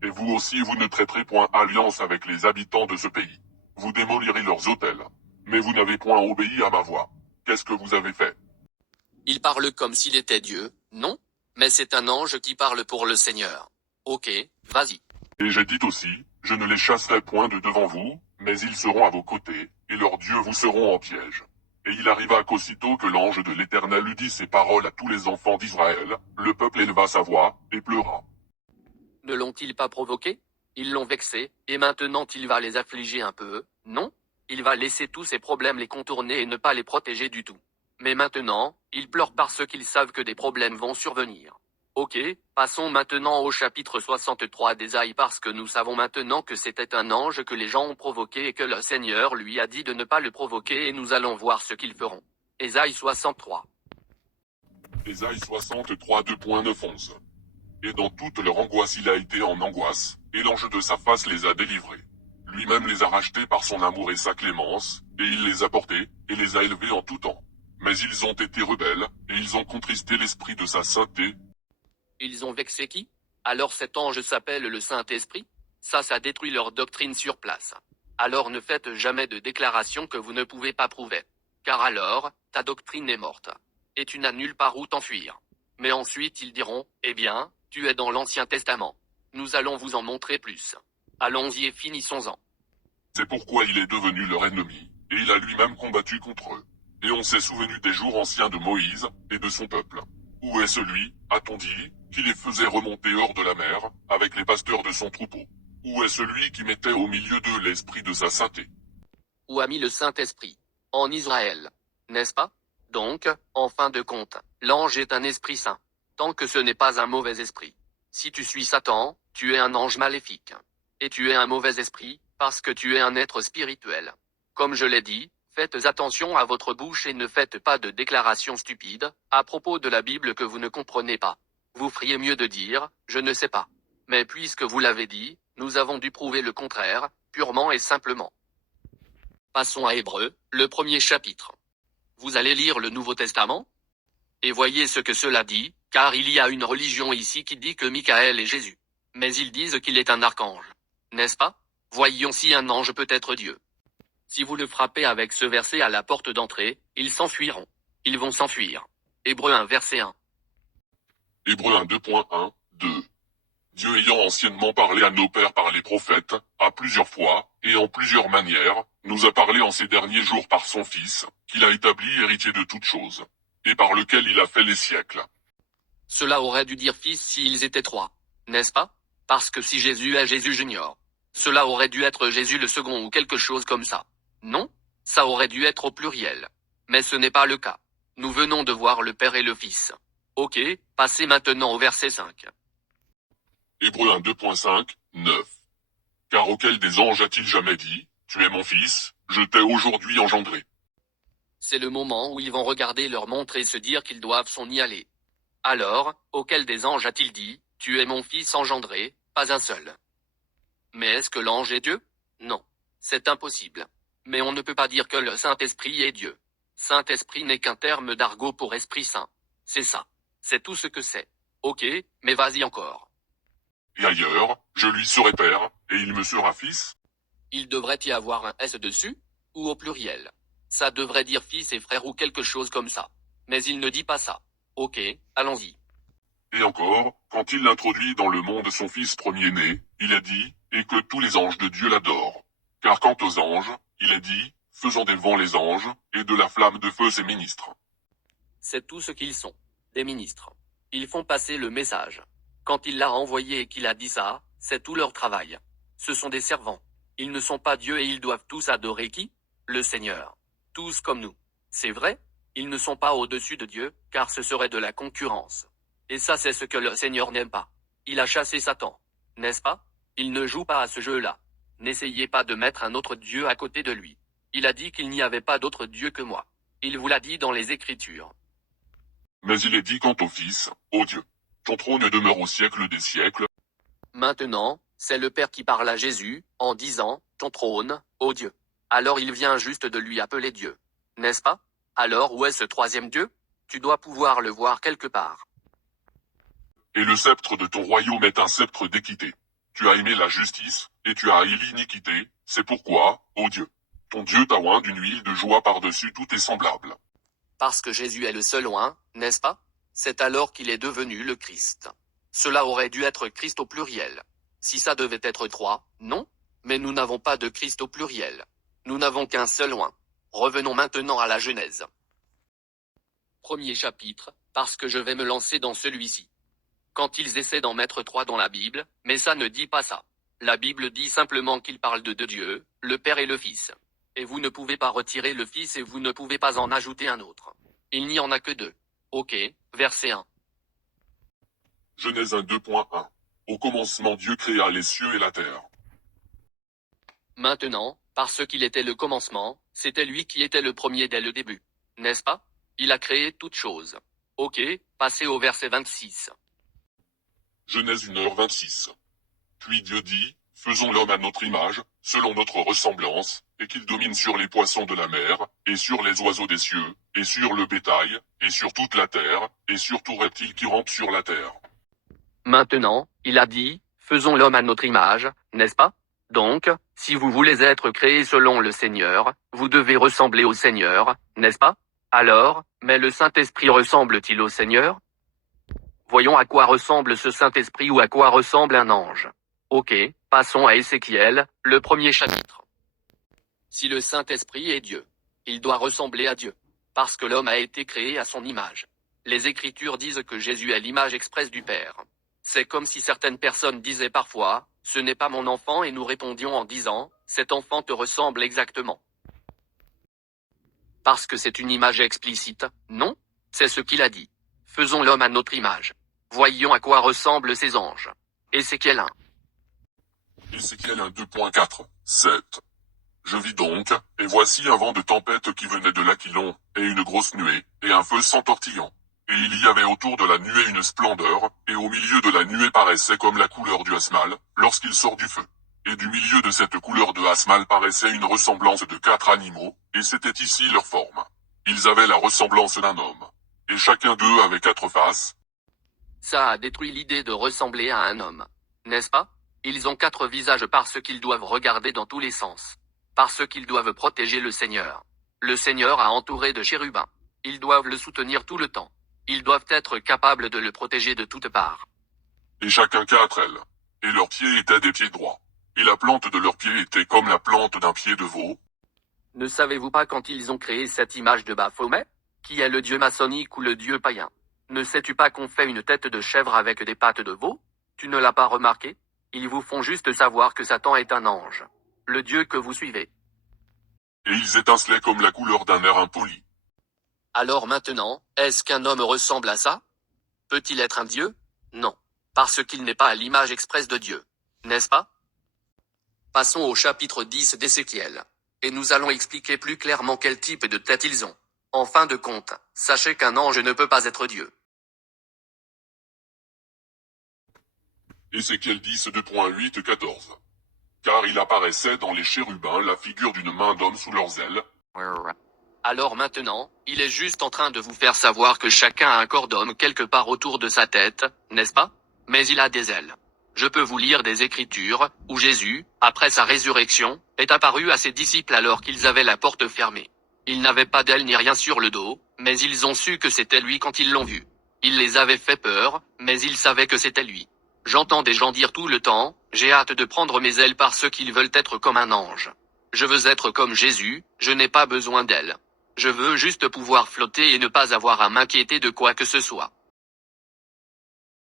Et vous aussi vous ne traiterez point alliance avec les habitants de ce pays. Vous démolirez leurs autels. Mais vous n'avez point obéi à ma voix. Qu'est-ce que vous avez fait? Il parle comme s'il était Dieu, non? Mais c'est un ange qui parle pour le Seigneur. Ok, vas-y. Et j'ai dit aussi, je ne les chasserai point de devant vous, mais ils seront à vos côtés, et leurs dieux vous seront en piège. Et il arriva qu'aussitôt que l'ange de l'Éternel eut dit ces paroles à tous les enfants d'Israël, le peuple éleva sa voix, et pleura. Ne l'ont-ils pas provoqué? Ils l'ont vexé, et maintenant il va les affliger un peu, non? Il va laisser tous ces problèmes les contourner et ne pas les protéger du tout. Mais maintenant, ils pleurent parce qu'ils savent que des problèmes vont survenir. Ok, passons maintenant au chapitre 63 d'Ésaïe parce que nous savons maintenant que c'était un ange que les gens ont provoqué et que le Seigneur lui a dit de ne pas le provoquer et nous allons voir ce qu'ils feront. Ésaïe 63. Ésaïe 63 2.9-11. Et dans toute leur angoisse il a été en angoisse, et l'ange de sa face les a délivrés. Lui-même les a rachetés par son amour et sa clémence, et il les a portés, et les a élevés en tout temps. Mais ils ont été rebelles, et ils ont contristé l'esprit de sa sainteté. Ils ont vexé qui? Alors cet ange s'appelle le Saint-Esprit? Ça détruit leur doctrine sur place. Alors ne faites jamais de déclaration que vous ne pouvez pas prouver. Car alors, ta doctrine est morte. Et tu n'as nulle part où t'enfuir. Mais ensuite ils diront, eh bien, tu es dans l'Ancien Testament. Nous allons vous en montrer plus. Allons-y et finissons-en. C'est pourquoi il est devenu leur ennemi, et il a lui-même combattu contre eux. Et on s'est souvenu des jours anciens de Moïse, et de son peuple. Où est celui, a-t-on dit, qui les faisait remonter hors de la mer, avec les pasteurs de son troupeau? Où est celui qui mettait au milieu d'eux l'esprit de sa sainteté? Où a mis le Saint-Esprit? En Israël. N'est-ce pas? Donc, en fin de compte, l'ange est un esprit saint. Tant que ce n'est pas un mauvais esprit. Si tu suis Satan, tu es un ange maléfique. Et tu es un mauvais esprit, parce que tu es un être spirituel. Comme je l'ai dit, faites attention à votre bouche et ne faites pas de déclarations stupides, à propos de la Bible que vous ne comprenez pas. Vous feriez mieux de dire, je ne sais pas. Mais puisque vous l'avez dit, nous avons dû prouver le contraire, purement et simplement. Passons à Hébreux, le 1er chapitre. Vous allez lire le Nouveau Testament? Et voyez ce que cela dit, car il y a une religion ici qui dit que Michael est Jésus. Mais ils disent qu'il est un archange. N'est-ce pas? Voyons si un ange peut être Dieu. Si vous le frappez avec ce verset à la porte d'entrée, ils s'enfuiront. Ils vont s'enfuir. Hébreux 1 verset 1. Hébreux 1 2.1, 2. Dieu ayant anciennement parlé à nos pères par les prophètes, à plusieurs fois, et en plusieurs manières, nous a parlé en ces derniers jours par son Fils, qu'il a établi héritier de toutes choses, et par lequel il a fait les siècles. Cela aurait dû dire fils s'ils étaient trois. N'est-ce pas? Parce que si Jésus est Jésus Junior, cela aurait dû être Jésus le second ou quelque chose comme ça. Non? Ça aurait dû être au pluriel. Mais ce n'est pas le cas. Nous venons de voir le Père et le Fils. Ok, passez maintenant au verset 5. Hébreux 1 2.5, 9. Car auquel des anges a-t-il jamais dit, tu es mon fils, je t'ai aujourd'hui engendré. C'est le moment où ils vont regarder leur montre et se dire qu'ils doivent s'en y aller. Alors, auquel des anges a-t-il dit, tu es mon fils engendré, pas un seul. Mais est-ce que l'ange est Dieu? Non. C'est impossible. Mais on ne peut pas dire que le Saint-Esprit est Dieu. Saint-Esprit n'est qu'un terme d'argot pour Esprit Saint. C'est ça. C'est tout ce que c'est. Ok, mais vas-y encore. Et ailleurs, je lui serai père, et il me sera fils. Il devrait y avoir un S dessus, ou au pluriel. Ça devrait dire fils et frère ou quelque chose comme ça. Mais il ne dit pas ça. Ok, allons-y. Et encore, quand il introduit dans le monde son fils premier-né, il a dit, et que tous les anges de Dieu l'adorent. Car quant aux anges, il a dit, faisons des vents les anges, et de la flamme de feu ses ministres. C'est tout ce qu'ils sont. Des ministres. Ils font passer le message. Quand il l'a envoyé et qu'il a dit ça, c'est tout leur travail. Ce sont des servants. Ils ne sont pas Dieu et ils doivent tous adorer qui? Le Seigneur. Tous comme nous. C'est vrai? Ils ne sont pas au-dessus de Dieu, car ce serait de la concurrence. Et ça c'est ce que le Seigneur n'aime pas. Il a chassé Satan. N'est-ce pas? Il ne joue pas à ce jeu-là. N'essayez pas de mettre un autre Dieu à côté de lui. Il a dit qu'il n'y avait pas d'autre Dieu que moi. Il vous l'a dit dans les Écritures. Mais il est dit quant au Fils, ô Dieu, ton trône demeure au siècle des siècles. Maintenant, c'est le Père qui parle à Jésus, en disant, ton trône, ô Dieu. Alors il vient juste de lui appeler Dieu. N'est-ce pas? Alors où est ce troisième Dieu? Tu dois pouvoir le voir quelque part. Et le sceptre de ton royaume est un sceptre d'équité. Tu as aimé la justice, et tu as haï l'iniquité, c'est pourquoi, ô Dieu, ton Dieu t'a oint d'une huile de joie par-dessus tout est semblable. Parce que Jésus est le seul oint, n'est-ce pas? C'est alors qu'il est devenu le Christ. Cela aurait dû être Christ au pluriel. Si ça devait être trois, non? Mais nous n'avons pas de Christ au pluriel. Nous n'avons qu'un seul oint. Revenons maintenant à la Genèse. Premier chapitre, parce que je vais me lancer dans celui-ci. Quand ils essaient d'en mettre trois dans la Bible, mais ça ne dit pas ça. La Bible dit simplement qu'il parle de deux dieux, le Père et le Fils. Et vous ne pouvez pas retirer le Fils et vous ne pouvez pas en ajouter un autre. Il n'y en a que deux. Ok, verset 1. Genèse 1 2.1. Au commencement Dieu créa les cieux et la terre. Maintenant, parce qu'il était le commencement, c'était lui qui était le premier dès le début. N'est-ce pas? Il a créé toutes choses. Ok, passez au verset 26. Genèse 1h26. Puis Dieu dit, faisons l'homme à notre image, selon notre ressemblance, et qu'il domine sur les poissons de la mer, et sur les oiseaux des cieux, et sur le bétail, et sur toute la terre, et sur tout reptile qui rampe sur la terre. Maintenant, il a dit, faisons l'homme à notre image, n'est-ce pas? Donc, si vous voulez être créés selon le Seigneur, vous devez ressembler au Seigneur, n'est-ce pas? Alors, mais le Saint-Esprit ressemble-t-il au Seigneur? Voyons à quoi ressemble ce Saint-Esprit ou à quoi ressemble un ange. Ok, passons à Ézéchiel, le premier chapitre. Si le Saint-Esprit est Dieu, il doit ressembler à Dieu, parce que l'homme a été créé à son image. Les Écritures disent que Jésus est l'image expresse du Père. C'est comme si certaines personnes disaient parfois, « Ce n'est pas mon enfant » et nous répondions en disant, « Cet enfant te ressemble exactement. » Parce que c'est une image explicite, non? C'est ce qu'il a dit. Faisons l'homme à notre image. Voyons à quoi ressemblent ces anges. Ézéchiel 1. Ézéchiel 1 2.4, 7. Je vis donc, et voici un vent de tempête qui venait de l'Aquilon, et une grosse nuée, et un feu s'entortillant. Et il y avait autour de la nuée une splendeur, et au milieu de la nuée paraissait comme la couleur du hasmal, lorsqu'il sort du feu. Et du milieu de cette couleur de hasmal paraissait une ressemblance de 4 animaux, et c'était ici leur forme. Ils avaient la ressemblance d'un homme. Et chacun d'eux avait 4 faces. Ça a détruit l'idée de ressembler à un homme. N'est-ce pas? Ils ont 4 visages parce qu'ils doivent regarder dans tous les sens. Parce qu'ils doivent protéger le Seigneur. Le Seigneur a entouré de chérubins. Ils doivent le soutenir tout le temps. Ils doivent être capables de le protéger de toutes parts. Et chacun 4 ailes. Et leurs pieds étaient des pieds droits. Et la plante de leurs pieds était comme la plante d'un pied de veau. Ne savez-vous pas quand ils ont créé cette image de Baphomet, qui est le dieu maçonnique ou le dieu païen? Ne sais-tu pas qu'on fait une tête de chèvre avec des pattes de veau? Tu ne l'as pas remarqué? Ils vous font juste savoir que Satan est un ange. Le dieu que vous suivez. Et ils étincelaient comme la couleur d'un air impoli. Alors maintenant, est-ce qu'un homme ressemble à ça? Peut-il être un dieu? Non. Parce qu'il n'est pas à l'image expresse de Dieu. N'est-ce pas? Passons au chapitre 10 d'Ézéchiel. Et nous allons expliquer plus clairement quel type de tête ils ont. En fin de compte, sachez qu'un ange ne peut pas être Dieu. Ézéchiel 10 2.8-14. Car il apparaissait dans les chérubins la figure d'une main d'homme sous leurs ailes. Alors maintenant, il est juste en train de vous faire savoir que chacun a un corps d'homme quelque part autour de sa tête, n'est-ce pas? Mais il a des ailes. Je peux vous lire des Écritures, où Jésus, après sa résurrection, est apparu à ses disciples alors qu'ils avaient la porte fermée. Il n'avait pas d'ailes ni rien sur le dos, mais ils ont su que c'était lui quand ils l'ont vu. Il les avait fait peur, mais ils savaient que c'était lui. J'entends des gens dire tout le temps, j'ai hâte de prendre mes ailes parce qu'ils veulent être comme un ange. Je veux être comme Jésus, je n'ai pas besoin d'ailes. Je veux juste pouvoir flotter et ne pas avoir à m'inquiéter de quoi que ce soit.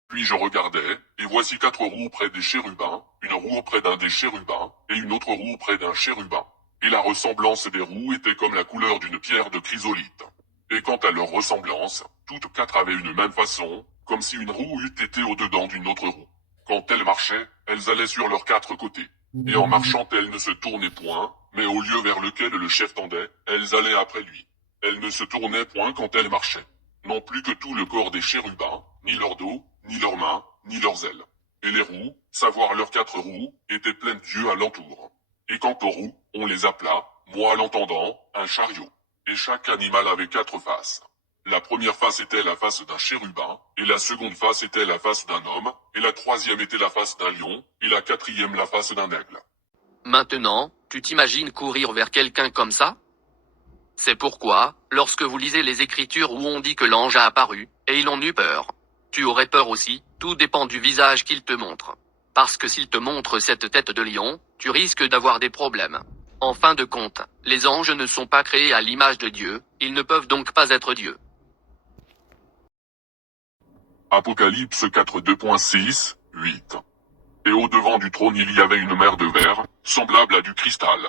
Puis je regardais, et voici 4 roues près des chérubins, une roue auprès d'un des chérubins, et une autre roue près d'un chérubin. Et la ressemblance des roues était comme la couleur d'une pierre de chrysolite. Et quant à leur ressemblance, toutes 4 avaient une même façon, comme si une roue eût été au-dedans d'une autre roue. Quand elles marchaient, elles allaient sur leurs 4 côtés. Et en marchant, elles ne se tournaient point, mais au lieu vers lequel le chef tendait, elles allaient après lui. Elles ne se tournaient point quand elles marchaient. Non plus que tout le corps des chérubins, ni leur dos, ni leurs mains, ni leurs ailes. Et les roues, savoir leurs 4 roues, étaient pleines d'yeux alentour. Et quant aux roues, on les appela, moi l'entendant, un chariot. Et chaque animal avait 4 faces. La première face était la face d'un chérubin, et la seconde face était la face d'un homme, et la troisième était la face d'un lion, et la quatrième la face d'un aigle. Maintenant, tu t'imagines courir vers quelqu'un comme ça? C'est pourquoi, lorsque vous lisez les Écritures où on dit que l'ange a apparu, et ils ont eu peur. Tu aurais peur aussi, tout dépend du visage qu'il te montre. Parce que s'il te montre cette tête de lion, tu risques d'avoir des problèmes. En fin de compte, les anges ne sont pas créés à l'image de Dieu, ils ne peuvent donc pas être Dieu. Apocalypse 4 2.6, 8. Et au-devant du trône il y avait une mer de verre, semblable à du cristal.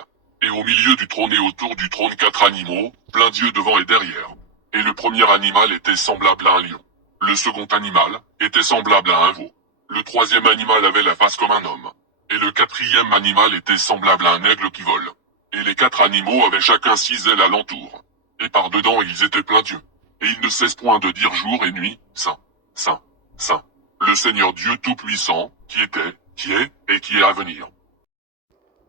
Et au milieu du trône et autour du trône 4 animaux, plein d'yeux devant et derrière. Et le premier animal était semblable à un lion. Le second animal était semblable à un veau. Le troisième animal avait la face comme un homme. Et le quatrième animal était semblable à un aigle qui vole. Et les 4 animaux avaient chacun 6 ailes alentour. Et par-dedans ils étaient pleins d'yeux. Et ils ne cessent point de dire jour et nuit, Saint, Saint, Saint, le Seigneur Dieu Tout-Puissant, qui était, qui est, et qui est à venir.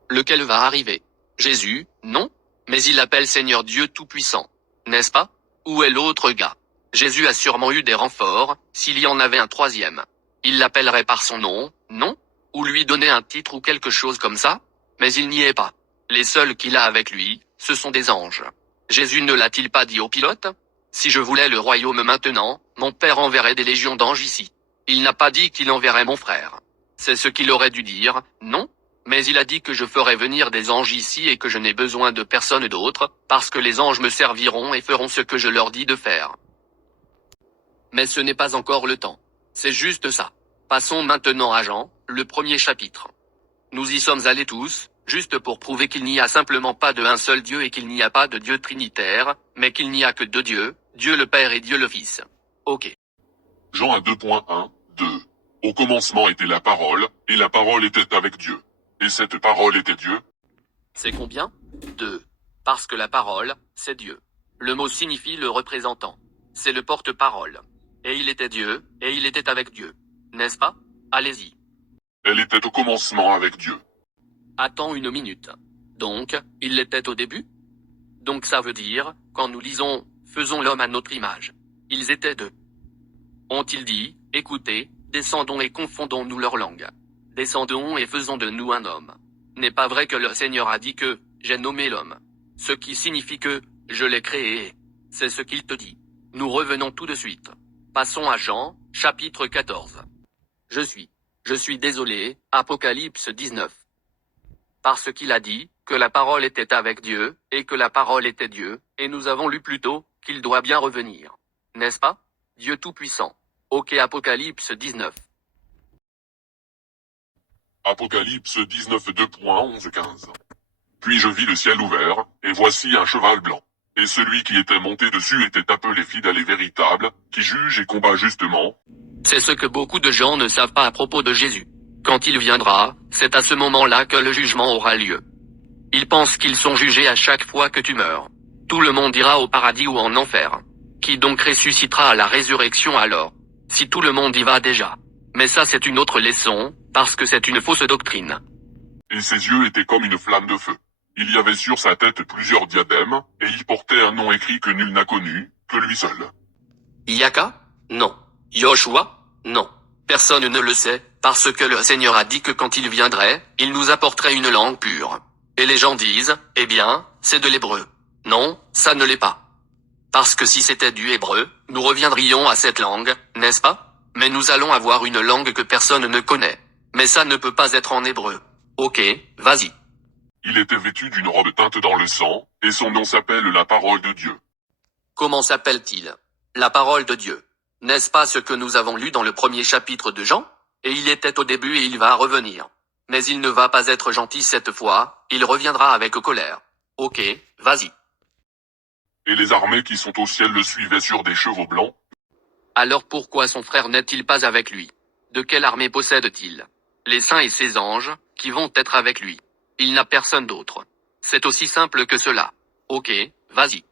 Lequel va arriver? Jésus, non? Mais il l'appelle Seigneur Dieu Tout-Puissant. N'est-ce pas? Où est l'autre gars? Jésus a sûrement eu des renforts, s'il y en avait un troisième. Il l'appellerait par son nom, non? Ou lui donner un titre ou quelque chose comme ça? Mais il n'y est pas. Les seuls qu'il a avec lui, ce sont des anges. Jésus ne l'a-t-il pas dit au pilote? Si je voulais le royaume maintenant, mon père enverrait des légions d'anges ici. Il n'a pas dit qu'il enverrait mon frère. C'est ce qu'il aurait dû dire, non? Mais il a dit que je ferai venir des anges ici et que je n'ai besoin de personne d'autre, parce que les anges me serviront et feront ce que je leur dis de faire. Mais ce n'est pas encore le temps. C'est juste ça. Passons maintenant à Jean, le premier chapitre. Nous y sommes allés tous, juste pour prouver qu'il n'y a simplement pas de un seul Dieu et qu'il n'y a pas de Dieu trinitaire, mais qu'il n'y a que 2 dieux, Dieu le Père et Dieu le Fils. Ok. Jean 2.1, 2. Au commencement était la parole, et la parole était avec Dieu. Et cette parole était Dieu. C'est combien? 2. Parce que la parole, c'est Dieu. Le mot signifie le représentant. C'est le porte-parole. Et il était Dieu, et il était avec Dieu. N'est-ce pas? Allez-y. Elle était au commencement avec Dieu. Attends une minute. Donc, il l'était au début? Donc ça veut dire, quand nous lisons « Faisons l'homme à notre image », ils étaient 2. Ont-ils dit « Écoutez, descendons et confondons-nous leur langue ». Descendons et faisons de nous un homme. N'est pas vrai que le Seigneur a dit que j'ai nommé l'homme. Ce qui signifie que je l'ai créé. C'est ce qu'il te dit. Nous revenons tout de suite. Passons à Jean, chapitre 14. Je suis désolé, Apocalypse 19. Parce qu'il a dit que la parole était avec Dieu, et que la parole était Dieu, et nous avons lu plus tôt qu'il doit bien revenir. N'est-ce pas? Dieu Tout-Puissant. Ok, Apocalypse 19. Apocalypse 19 2.11-15. Puis je vis le ciel ouvert, et voici un cheval blanc. Et celui qui était monté dessus était appelé fidèle et véritable, qui juge et combat justement. C'est ce que beaucoup de gens ne savent pas à propos de Jésus. Quand il viendra, c'est à ce moment-là que le jugement aura lieu. Ils pensent qu'ils sont jugés à chaque fois que tu meurs. Tout le monde ira au paradis ou en enfer. Qui donc ressuscitera à la résurrection alors? Si tout le monde y va déjà. Mais ça c'est une autre leçon, parce que c'est une fausse doctrine. Et ses yeux étaient comme une flamme de feu. Il y avait sur sa tête plusieurs diadèmes, et il portait un nom écrit que nul n'a connu, que lui seul. Yaka? Non. Yoshua? Non. Personne ne le sait, parce que le Seigneur a dit que quand il viendrait, il nous apporterait une langue pure. Et les gens disent, eh bien, c'est de l'hébreu. Non, ça ne l'est pas. Parce que si c'était du hébreu, nous reviendrions à cette langue, n'est-ce pas? Mais nous allons avoir une langue que personne ne connaît. Mais ça ne peut pas être en hébreu. Ok, vas-y. Il était vêtu d'une robe teinte dans le sang, et son nom s'appelle la parole de Dieu. Comment s'appelle-t-il? La parole de Dieu. N'est-ce pas ce que nous avons lu dans le premier chapitre de Jean? Et il était au début et il va revenir. Mais il ne va pas être gentil cette fois, il reviendra avec colère. Ok, vas-y. Et les armées qui sont au ciel le suivaient sur des chevaux blancs. Alors pourquoi son frère n'est-il pas avec lui? De quelle armée possède-t-il? Les saints et ses anges, qui vont être avec lui. Il n'a personne d'autre. C'est aussi simple que cela. Ok, vas-y.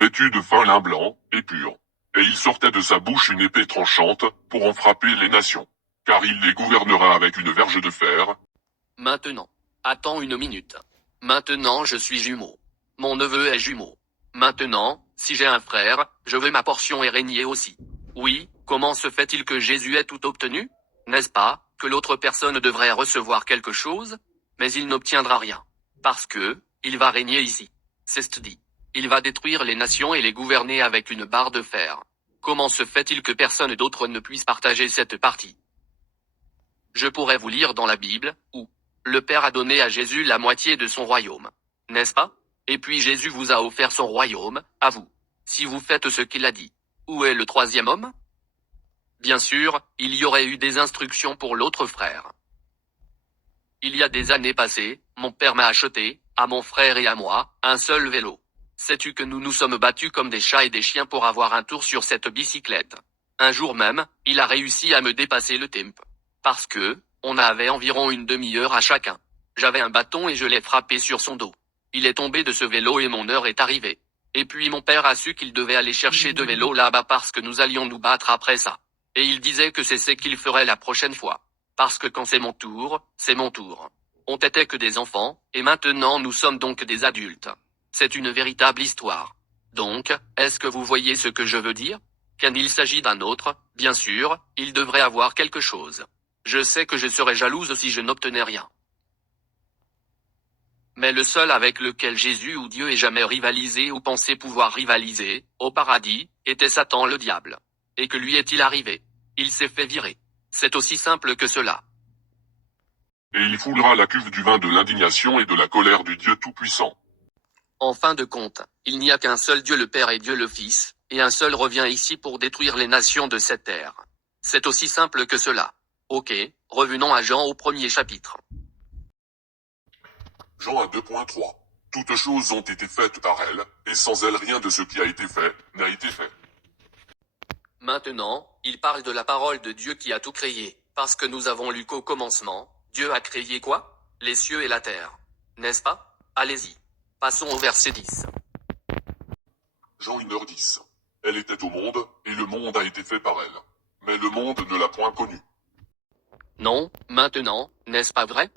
Vêtu de fin lin blanc, et pur. Et il sortait de sa bouche une épée tranchante, pour en frapper les nations. Car il les gouvernera avec une verge de fer. Maintenant. Attends une minute. Maintenant je suis jumeau. Mon neveu est jumeau. Maintenant, si j'ai un frère, je veux ma portion et régner aussi. Oui, comment se fait-il que Jésus ait tout obtenu? N'est-ce pas, que l'autre personne devrait recevoir quelque chose? Mais il n'obtiendra rien. Parce que, il va régner ici. C'est dit. Il va détruire les nations et les gouverner avec une barre de fer. Comment se fait-il que personne d'autre ne puisse partager cette partie? Je pourrais vous lire dans la Bible, où le Père a donné à Jésus la moitié de son royaume. N'est-ce pas? Et puis Jésus vous a offert son royaume, à vous. Si vous faites ce qu'il a dit. Où est le troisième homme? Bien sûr, il y aurait eu des instructions pour l'autre frère. Il y a des années passées, mon père m'a acheté, à mon frère et à moi, un seul vélo. Sais-tu que nous nous sommes battus comme des chats et des chiens pour avoir un tour sur cette bicyclette? Un jour même, il a réussi à me dépasser le temp. Parce que, on avait environ une demi-heure à chacun. J'avais un bâton et je l'ai frappé sur son dos. Il est tombé de ce vélo et mon heure est arrivée. Et puis mon père a su qu'il devait aller chercher 2 vélos là-bas parce que nous allions nous battre après ça. Et il disait que c'est ce qu'il ferait la prochaine fois. Parce que quand c'est mon tour, c'est mon tour. On n'était que des enfants, et maintenant nous sommes donc des adultes. C'est une véritable histoire. Donc, est-ce que vous voyez ce que je veux dire? Quand il s'agit d'un autre, bien sûr, il devrait avoir quelque chose. Je sais que je serais jalouse si je n'obtenais rien. Mais le seul avec lequel Jésus ou Dieu ait jamais rivalisé ou pensé pouvoir rivaliser, au paradis, était Satan le diable. Et que lui est-il arrivé? Il s'est fait virer. C'est aussi simple que cela. Et il foulera la cuve du vin de l'indignation et de la colère du Dieu Tout-Puissant. En fin de compte, il n'y a qu'un seul Dieu le Père et Dieu le Fils, et un seul revient ici pour détruire les nations de cette terre. C'est aussi simple que cela. Ok, revenons à Jean au premier chapitre. Jean 1 2.3. Toutes choses ont été faites par elle, et sans elle rien de ce qui a été fait, n'a été fait. Maintenant, il parle de la parole de Dieu qui a tout créé, parce que nous avons lu qu'au commencement, Dieu a créé quoi? Les cieux et la terre. N'est-ce pas? Allez-y. Passons au verset 10. Jean 1h10. Elle était au monde, et le monde a été fait par elle. Mais le monde ne l'a point connue. Non, maintenant, n'est-ce pas vrai?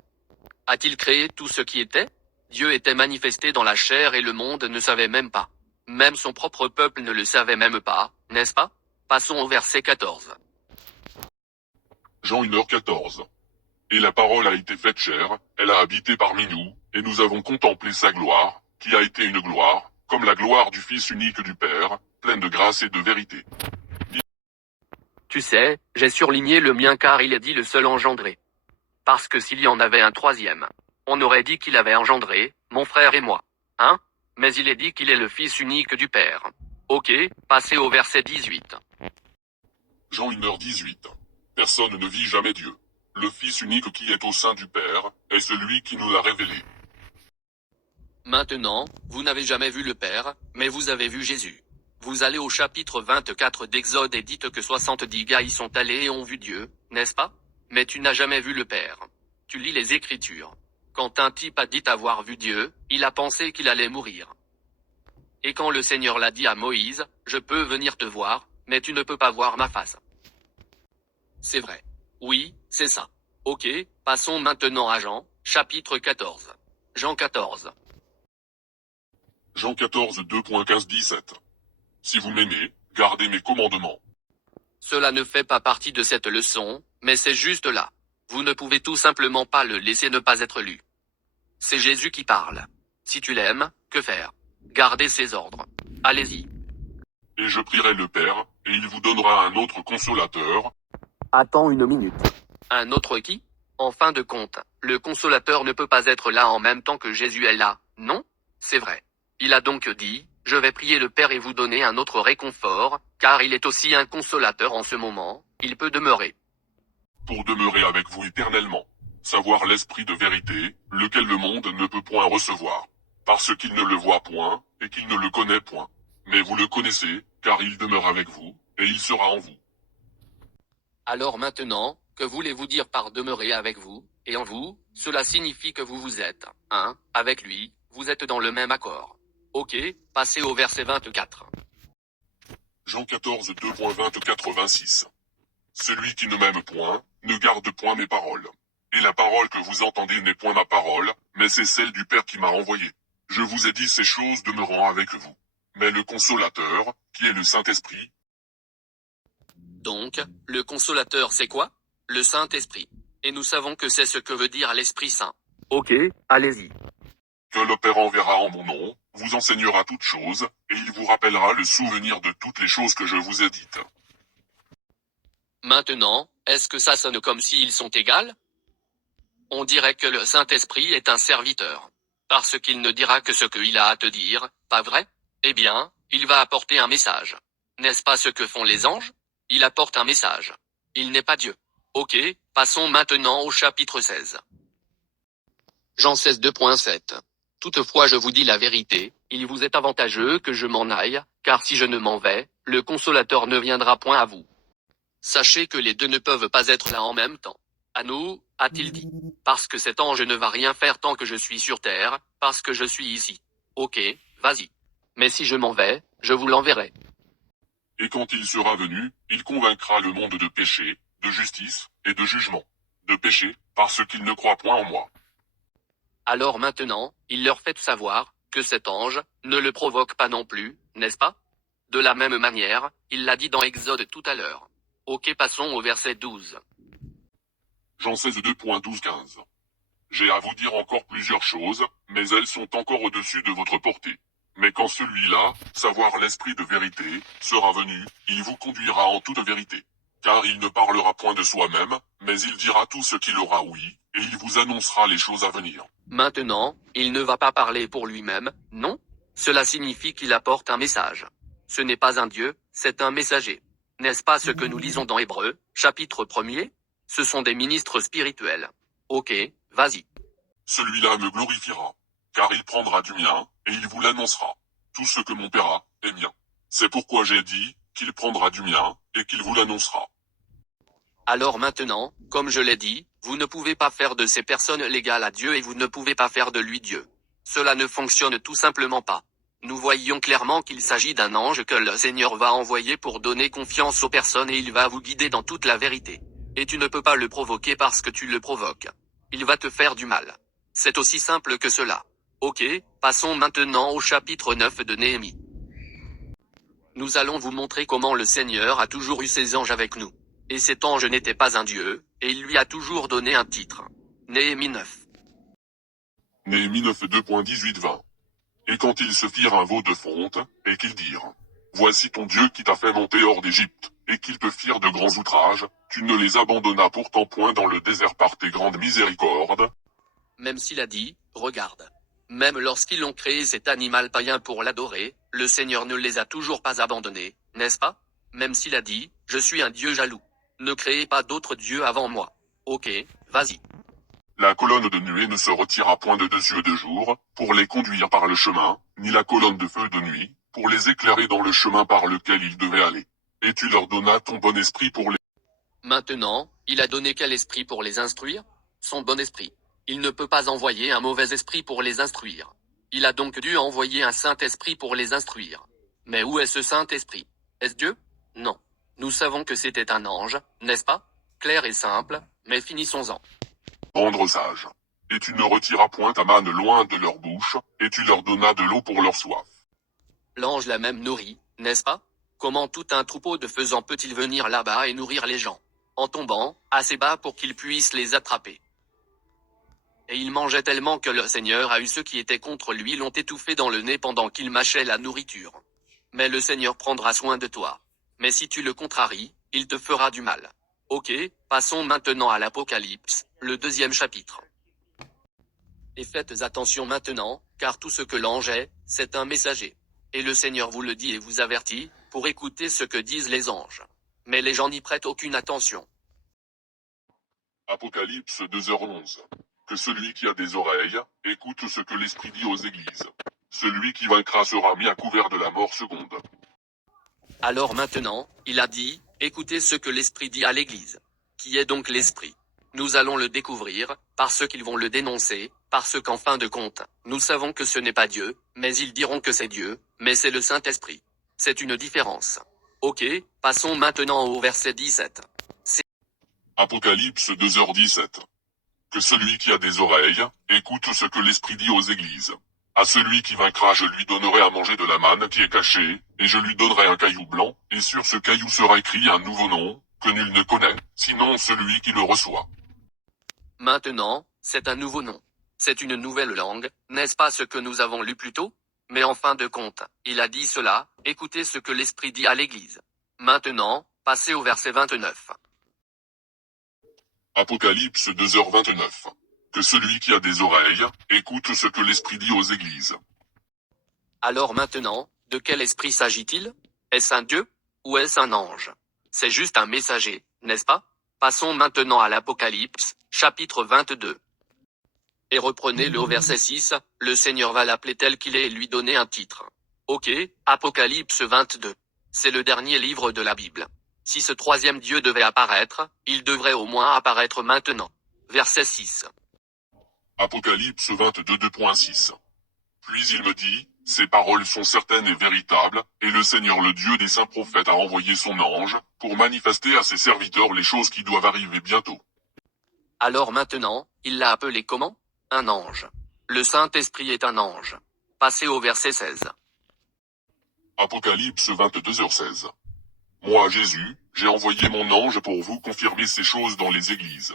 A-t-il créé tout ce qui était? Dieu était manifesté dans la chair et le monde ne savait même pas. Même son propre peuple ne le savait même pas, n'est-ce pas? Passons au verset 14. Jean 1h14. Et la parole a été faite chair, elle a habité parmi nous, et nous avons contemplé sa gloire, qui a été une gloire, comme la gloire du Fils unique du Père, pleine de grâce et de vérité. Tu sais, j'ai surligné le mien car il est dit le seul engendré. Parce que s'il y en avait un troisième, on aurait dit qu'il avait engendré, mon frère et moi. Hein? Mais il est dit qu'il est le Fils unique du Père. Ok, passez au verset 18. Jean 1h18. Personne ne vit jamais Dieu. Le Fils unique qui est au sein du Père, est celui qui nous l'a révélé. Maintenant, vous n'avez jamais vu le Père, mais vous avez vu Jésus. Vous allez au chapitre 24 d'Exode et dites que 70 gars y sont allés et ont vu Dieu, n'est-ce pas? Mais tu n'as jamais vu le Père. Tu lis les Écritures. Quand un type a dit avoir vu Dieu, il a pensé qu'il allait mourir. Et quand le Seigneur l'a dit à Moïse, je peux venir te voir, mais tu ne peux pas voir ma face. C'est vrai. Oui, c'est ça. Ok, passons maintenant à Jean, chapitre 14. Jean 14. Jean 14 2.15-17. Si vous m'aimez, gardez mes commandements. Cela ne fait pas partie de cette leçon, mais c'est juste là. Vous ne pouvez tout simplement pas le laisser ne pas être lu. C'est Jésus qui parle. Si tu l'aimes, que faire? Gardez ses ordres. Allez-y. Et je prierai le Père, et il vous donnera un autre consolateur. Attends une minute. Un autre qui? En fin de compte, le consolateur ne peut pas être là en même temps que Jésus est là, non? C'est vrai. Il a donc dit, je vais prier le Père et vous donner un autre réconfort, car il est aussi un consolateur en ce moment, il peut demeurer. Pour demeurer avec vous éternellement. Savoir l'esprit de vérité, lequel le monde ne peut point recevoir. Parce qu'il ne le voit point, et qu'il ne le connaît point. Mais vous le connaissez, car il demeure avec vous, et il sera en vous. Alors maintenant, que voulez-vous dire par demeurer avec vous, et en vous? Cela signifie que vous êtes, avec lui, vous êtes dans le même accord. Ok, passez au verset 24. Jean 14 2.24-26. Celui qui ne m'aime point, ne garde point mes paroles. Et la parole que vous entendez n'est point ma parole, mais c'est celle du Père qui m'a envoyé. Je vous ai dit ces choses demeurant avec vous. Mais le consolateur, qui est le Saint-Esprit. Donc, le consolateur c'est quoi? Le Saint-Esprit. Et nous savons que c'est ce que veut dire l'Esprit Saint. Ok, allez-y. Que le Père enverra en mon nom, vous enseignera toutes choses, et il vous rappellera le souvenir de toutes les choses que je vous ai dites. Maintenant, est-ce que ça sonne comme s'ils sont égales? On dirait que le Saint-Esprit est un serviteur. Parce qu'il ne dira que ce qu'il a à te dire, pas vrai? Eh bien, il va apporter un message. N'est-ce pas ce que font les anges? Il apporte un message. Il n'est pas Dieu. Ok, passons maintenant au chapitre 16. Jean 16 2.7. Toutefois je vous dis la vérité, il vous est avantageux que je m'en aille, car si je ne m'en vais, le consolateur ne viendra point à vous. Sachez que les deux ne peuvent pas être là en même temps. À nous, a-t-il dit. Parce que cet ange ne va rien faire tant que je suis sur terre, parce que je suis ici. Ok, vas-y. Mais si je m'en vais, je vous l'enverrai. Et quand il sera venu, il convaincra le monde de péché, de justice, et de jugement. De péché, parce qu'il ne croit point en moi. Alors maintenant, il leur fait savoir, que cet ange, ne le provoque pas non plus, n'est-ce pas? De la même manière, il l'a dit dans Exode tout à l'heure. Ok, passons au verset 12. Jean 16 2.12-15. J'ai à vous dire encore plusieurs choses, mais elles sont encore au-dessus de votre portée. Mais quand celui-là, savoir l'esprit de vérité, sera venu, il vous conduira en toute vérité. Car il ne parlera point de soi-même, mais il dira tout ce qu'il aura ouï, et il vous annoncera les choses à venir. Maintenant, il ne va pas parler pour lui-même, non? Cela signifie qu'il apporte un message. Ce n'est pas un Dieu, c'est un messager. N'est-ce pas ce que nous lisons dans Hébreux, chapitre 1er? Ce sont des ministres spirituels. Ok, vas-y. Celui-là me glorifiera. Car il prendra du mien, et il vous l'annoncera. Tout ce que mon Père a, est mien. C'est pourquoi j'ai dit, qu'il prendra du mien, et qu'il vous l'annoncera. Alors maintenant, comme je l'ai dit, vous ne pouvez pas faire de ces personnes l'égale à Dieu et vous ne pouvez pas faire de lui Dieu. Cela ne fonctionne tout simplement pas. Nous voyons clairement qu'il s'agit d'un ange que le Seigneur va envoyer pour donner confiance aux personnes et il va vous guider dans toute la vérité. Et tu ne peux pas le provoquer parce que tu le provoques. Il va te faire du mal. C'est aussi simple que cela. Ok, passons maintenant au chapitre 9 de Néhémie. Nous allons vous montrer comment le Seigneur a toujours eu ses anges avec nous. Et cet ange n'était pas un dieu, et il lui a toujours donné un titre. Néhémie 9. Néhémie 9 2.18-20. Et quand ils se firent un veau de fonte, et qu'ils dirent, voici ton Dieu qui t'a fait monter hors d'Égypte, et qu'ils te firent de grands outrages, tu ne les abandonnas pourtant point dans le désert par tes grandes miséricordes. Même s'il a dit, regarde. Même lorsqu'ils ont créé cet animal païen pour l'adorer, le Seigneur ne les a toujours pas abandonnés, n'est-ce pas? Même s'il a dit, je suis un Dieu jaloux. Ne créez pas d'autres dieux avant moi. Ok, vas-y. La colonne de nuée ne se retira point de dessus de jour, pour les conduire par le chemin, ni la colonne de feu de nuit, pour les éclairer dans le chemin par lequel ils devaient aller. Et tu leur donnas ton bon esprit pour les... Maintenant, il a donné quel esprit pour les instruire? Son bon esprit. Il ne peut pas envoyer un mauvais esprit pour les instruire. Il a donc dû envoyer un Saint-Esprit pour les instruire. Mais où est ce Saint-Esprit? Est-ce Dieu? Non. Nous savons que c'était un ange, n'est-ce pas? Clair et simple, mais finissons-en. Rendre sages. Et tu ne retiras point ta manne loin de leur bouche, et tu leur donnas de l'eau pour leur soif. L'ange l'a même nourri, n'est-ce pas? Comment tout un troupeau de faisans peut-il venir là-bas et nourrir les gens? En tombant, assez bas pour qu'ils puissent les attraper. Et il mangeait tellement que le Seigneur a eu ceux qui étaient contre lui l'ont étouffé dans le nez pendant qu'il mâchait la nourriture. Mais le Seigneur prendra soin de toi. Mais si tu le contraries, il te fera du mal. Ok, passons maintenant à l'Apocalypse, le 2e chapitre. Et faites attention maintenant, car tout ce que l'ange est, c'est un messager. Et le Seigneur vous le dit et vous avertit, pour écouter ce que disent les anges. Mais les gens n'y prêtent aucune attention. Apocalypse 2h11. Que celui qui a des oreilles, écoute ce que l'Esprit dit aux églises. Celui qui vaincra sera mis à couvert de la mort seconde. Alors maintenant, il a dit, écoutez ce que l'Esprit dit à l'Église. Qui est donc l'Esprit? Nous allons le découvrir, parce qu'ils vont le dénoncer, parce qu'en fin de compte, nous savons que ce n'est pas Dieu, mais ils diront que c'est Dieu, mais c'est le Saint-Esprit. C'est une différence. Ok, passons maintenant au verset 17. Apocalypse 2h17. Que celui qui a des oreilles, écoute ce que l'Esprit dit aux églises. À celui qui vaincra je lui donnerai à manger de la manne qui est cachée, et je lui donnerai un caillou blanc, et sur ce caillou sera écrit un nouveau nom, que nul ne connaît, sinon celui qui le reçoit. Maintenant, c'est un nouveau nom. C'est une nouvelle langue, n'est-ce pas ce que nous avons lu plus tôt? Mais en fin de compte, il a dit cela, écoutez ce que l'Esprit dit à l'Église. Maintenant, passez au verset 29. Apocalypse 2h29. Que celui qui a des oreilles, écoute ce que l'Esprit dit aux églises. Alors maintenant, de quel esprit s'agit-il? Est-ce un Dieu? Ou est-ce un ange? C'est juste un messager, n'est-ce pas? Passons maintenant à l'Apocalypse, chapitre 22. Et reprenez-le au verset 6, le Seigneur va l'appeler tel qu'il est et lui donner un titre. Ok, Apocalypse 22. C'est le dernier livre de la Bible. Si ce troisième Dieu devait apparaître, il devrait au moins apparaître maintenant. Verset 6. Apocalypse 22 2.6. Puis il me dit, ces paroles sont certaines et véritables, et le Seigneur le Dieu des saints prophètes a envoyé son ange, pour manifester à ses serviteurs les choses qui doivent arriver bientôt. Alors maintenant, il l'a appelé comment? Un ange. Le Saint-Esprit est un ange. Passez au verset 16. Apocalypse 22h16. Moi, Jésus, j'ai envoyé mon ange pour vous confirmer ces choses dans les églises.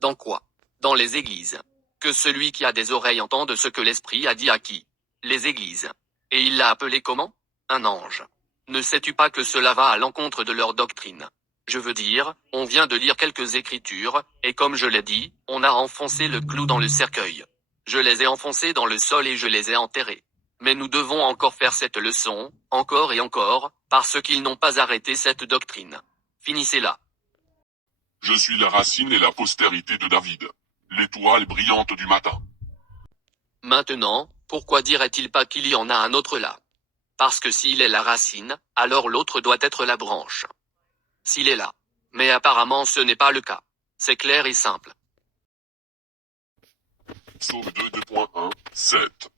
Dans quoi? Dans les églises. Que celui qui a des oreilles entende ce que l'Esprit a dit à qui? Les églises. Et il l'a appelé comment? Un ange. Ne sais-tu pas que cela va à l'encontre de leur doctrine? Je veux dire, on vient de lire quelques écritures, et comme je l'ai dit, on a enfoncé le clou dans le cercueil. Je les ai enfoncés dans le sol et je les ai enterrés. Mais nous devons encore faire cette leçon, encore et encore, parce qu'ils n'ont pas arrêté cette doctrine. Finissez-la. Je suis la racine et la postérité de David. L'étoile brillante du matin. Maintenant, pourquoi dirait-il pas qu'il y en a un autre là? Parce que s'il est la racine, alors l'autre doit être la branche. S'il est là. Mais apparemment ce n'est pas le cas. C'est clair et simple. Psaume 2 2.1, 7.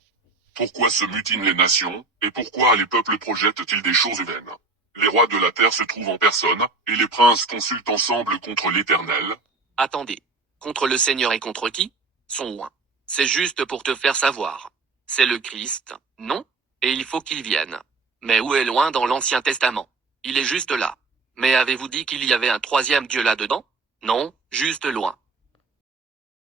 Pourquoi se mutinent les nations, et pourquoi les peuples projettent-ils des choses vaines? Les rois de la terre se trouvent en personne, et les princes consultent ensemble contre l'Éternel. Attendez. Contre le Seigneur et contre qui? Son oint. C'est juste pour te faire savoir. C'est le Christ, non? Et il faut qu'il vienne. Mais où est loin dans l'Ancien Testament? Il est juste là. Mais avez-vous dit qu'il y avait un troisième Dieu là-dedans? Non, juste loin.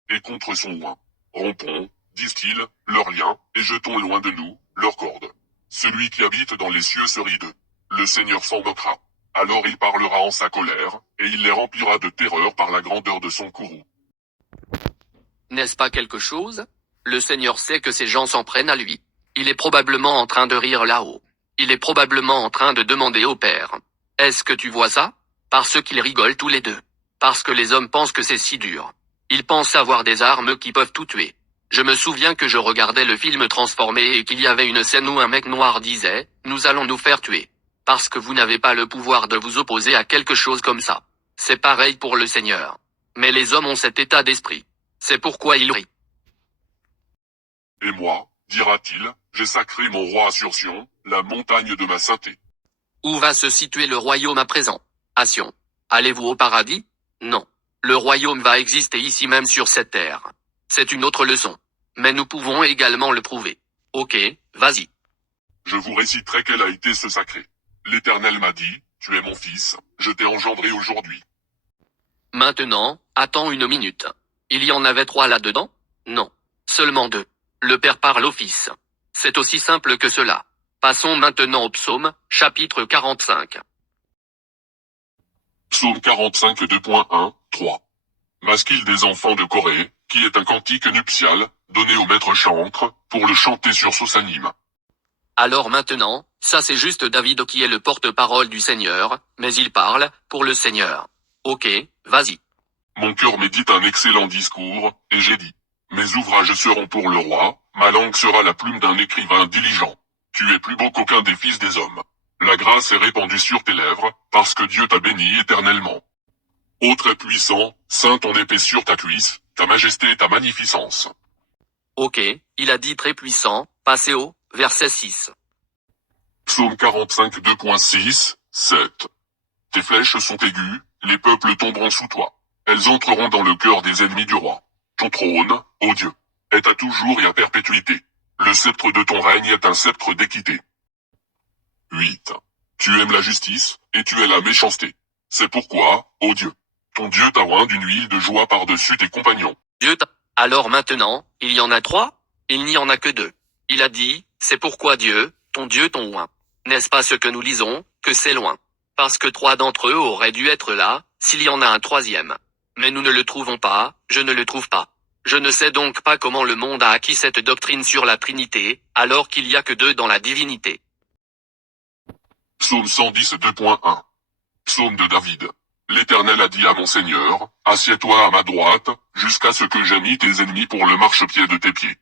Et contre son loin. Rompons, disent-ils, leurs liens, et jetons loin de nous, leurs cordes. Celui qui habite dans les cieux se rit d'eux. Le Seigneur s'en moquera. Alors il parlera en sa colère, et il les remplira de terreur par la grandeur de son courroux. N'est-ce pas quelque chose? Le Seigneur sait que ces gens s'en prennent à lui. Il est probablement en train de rire là-haut. Il est probablement en train de demander au Père. Est-ce que tu vois ça? Parce qu'ils rigolent tous les deux. Parce que les hommes pensent que c'est si dur. Ils pensent avoir des armes qui peuvent tout tuer. Je me souviens que je regardais le film Transformé et qu'il y avait une scène où un mec noir disait, nous allons nous faire tuer. Parce que vous n'avez pas le pouvoir de vous opposer à quelque chose comme ça. C'est pareil pour le Seigneur. Mais les hommes ont cet état d'esprit. C'est pourquoi ils rient. Et moi, dira-t-il, j'ai sacré mon roi sur Sion, la montagne de ma sainteté. Où va se situer le royaume à présent? À Sion. Allez-vous au paradis? Non. Le royaume va exister ici même sur cette terre. C'est une autre leçon. Mais nous pouvons également le prouver. Ok, vas-y. Je vous réciterai quel a été ce sacré. L'Éternel m'a dit, tu es mon fils, je t'ai engendré aujourd'hui. Maintenant, attends une minute. Il y en avait 3 là-dedans? Non. Seulement 2. Le Père parle au Fils. C'est aussi simple que cela. Passons maintenant au psaume, chapitre 45. Psaume 45 2.1, 3. Masquille des enfants de Corée, qui est un cantique nuptial, donné au maître chancre, pour le chanter sur Sosanim. Alors maintenant, ça c'est juste David qui est le porte-parole du Seigneur, mais il parle, pour le Seigneur. Ok, vas-y. Mon cœur médite un excellent discours, et j'ai dit. Mes ouvrages seront pour le roi, ma langue sera la plume d'un écrivain diligent. Tu es plus beau qu'aucun des fils des hommes. La grâce est répandue sur tes lèvres, parce que Dieu t'a béni éternellement. Ô très puissant, saint ton épée sur ta cuisse, ta majesté et ta magnificence. Ok, il a dit très puissant, passez au verset 6. Psaume 45 2.6, 7. Tes flèches sont aiguës, les peuples tomberont sous toi. Elles entreront dans le cœur des ennemis du roi. Ton trône, ô Dieu, est à toujours et à perpétuité. Le sceptre de ton règne est un sceptre d'équité. 8. Tu aimes la justice, et tu es la méchanceté. C'est pourquoi, ô Dieu, ton Dieu t'a oint d'une huile de joie par-dessus tes compagnons. Alors maintenant, il y en a 3? Il n'y en a que 2. Il a dit, c'est pourquoi Dieu ton oint. N'est-ce pas ce que nous lisons, que c'est loin? Parce que 3 d'entre eux auraient dû être là, s'il y en a un 3e. Mais nous ne le trouvons pas, je ne le trouve pas. Je ne sais donc pas comment le monde a acquis cette doctrine sur la Trinité, alors qu'il y a que 2 dans la divinité. Psaume 110 2.1. Psaume de David. L'Éternel a dit à mon Seigneur, assieds-toi à ma droite, jusqu'à ce que j'aie mis tes ennemis pour le marchepied de tes pieds.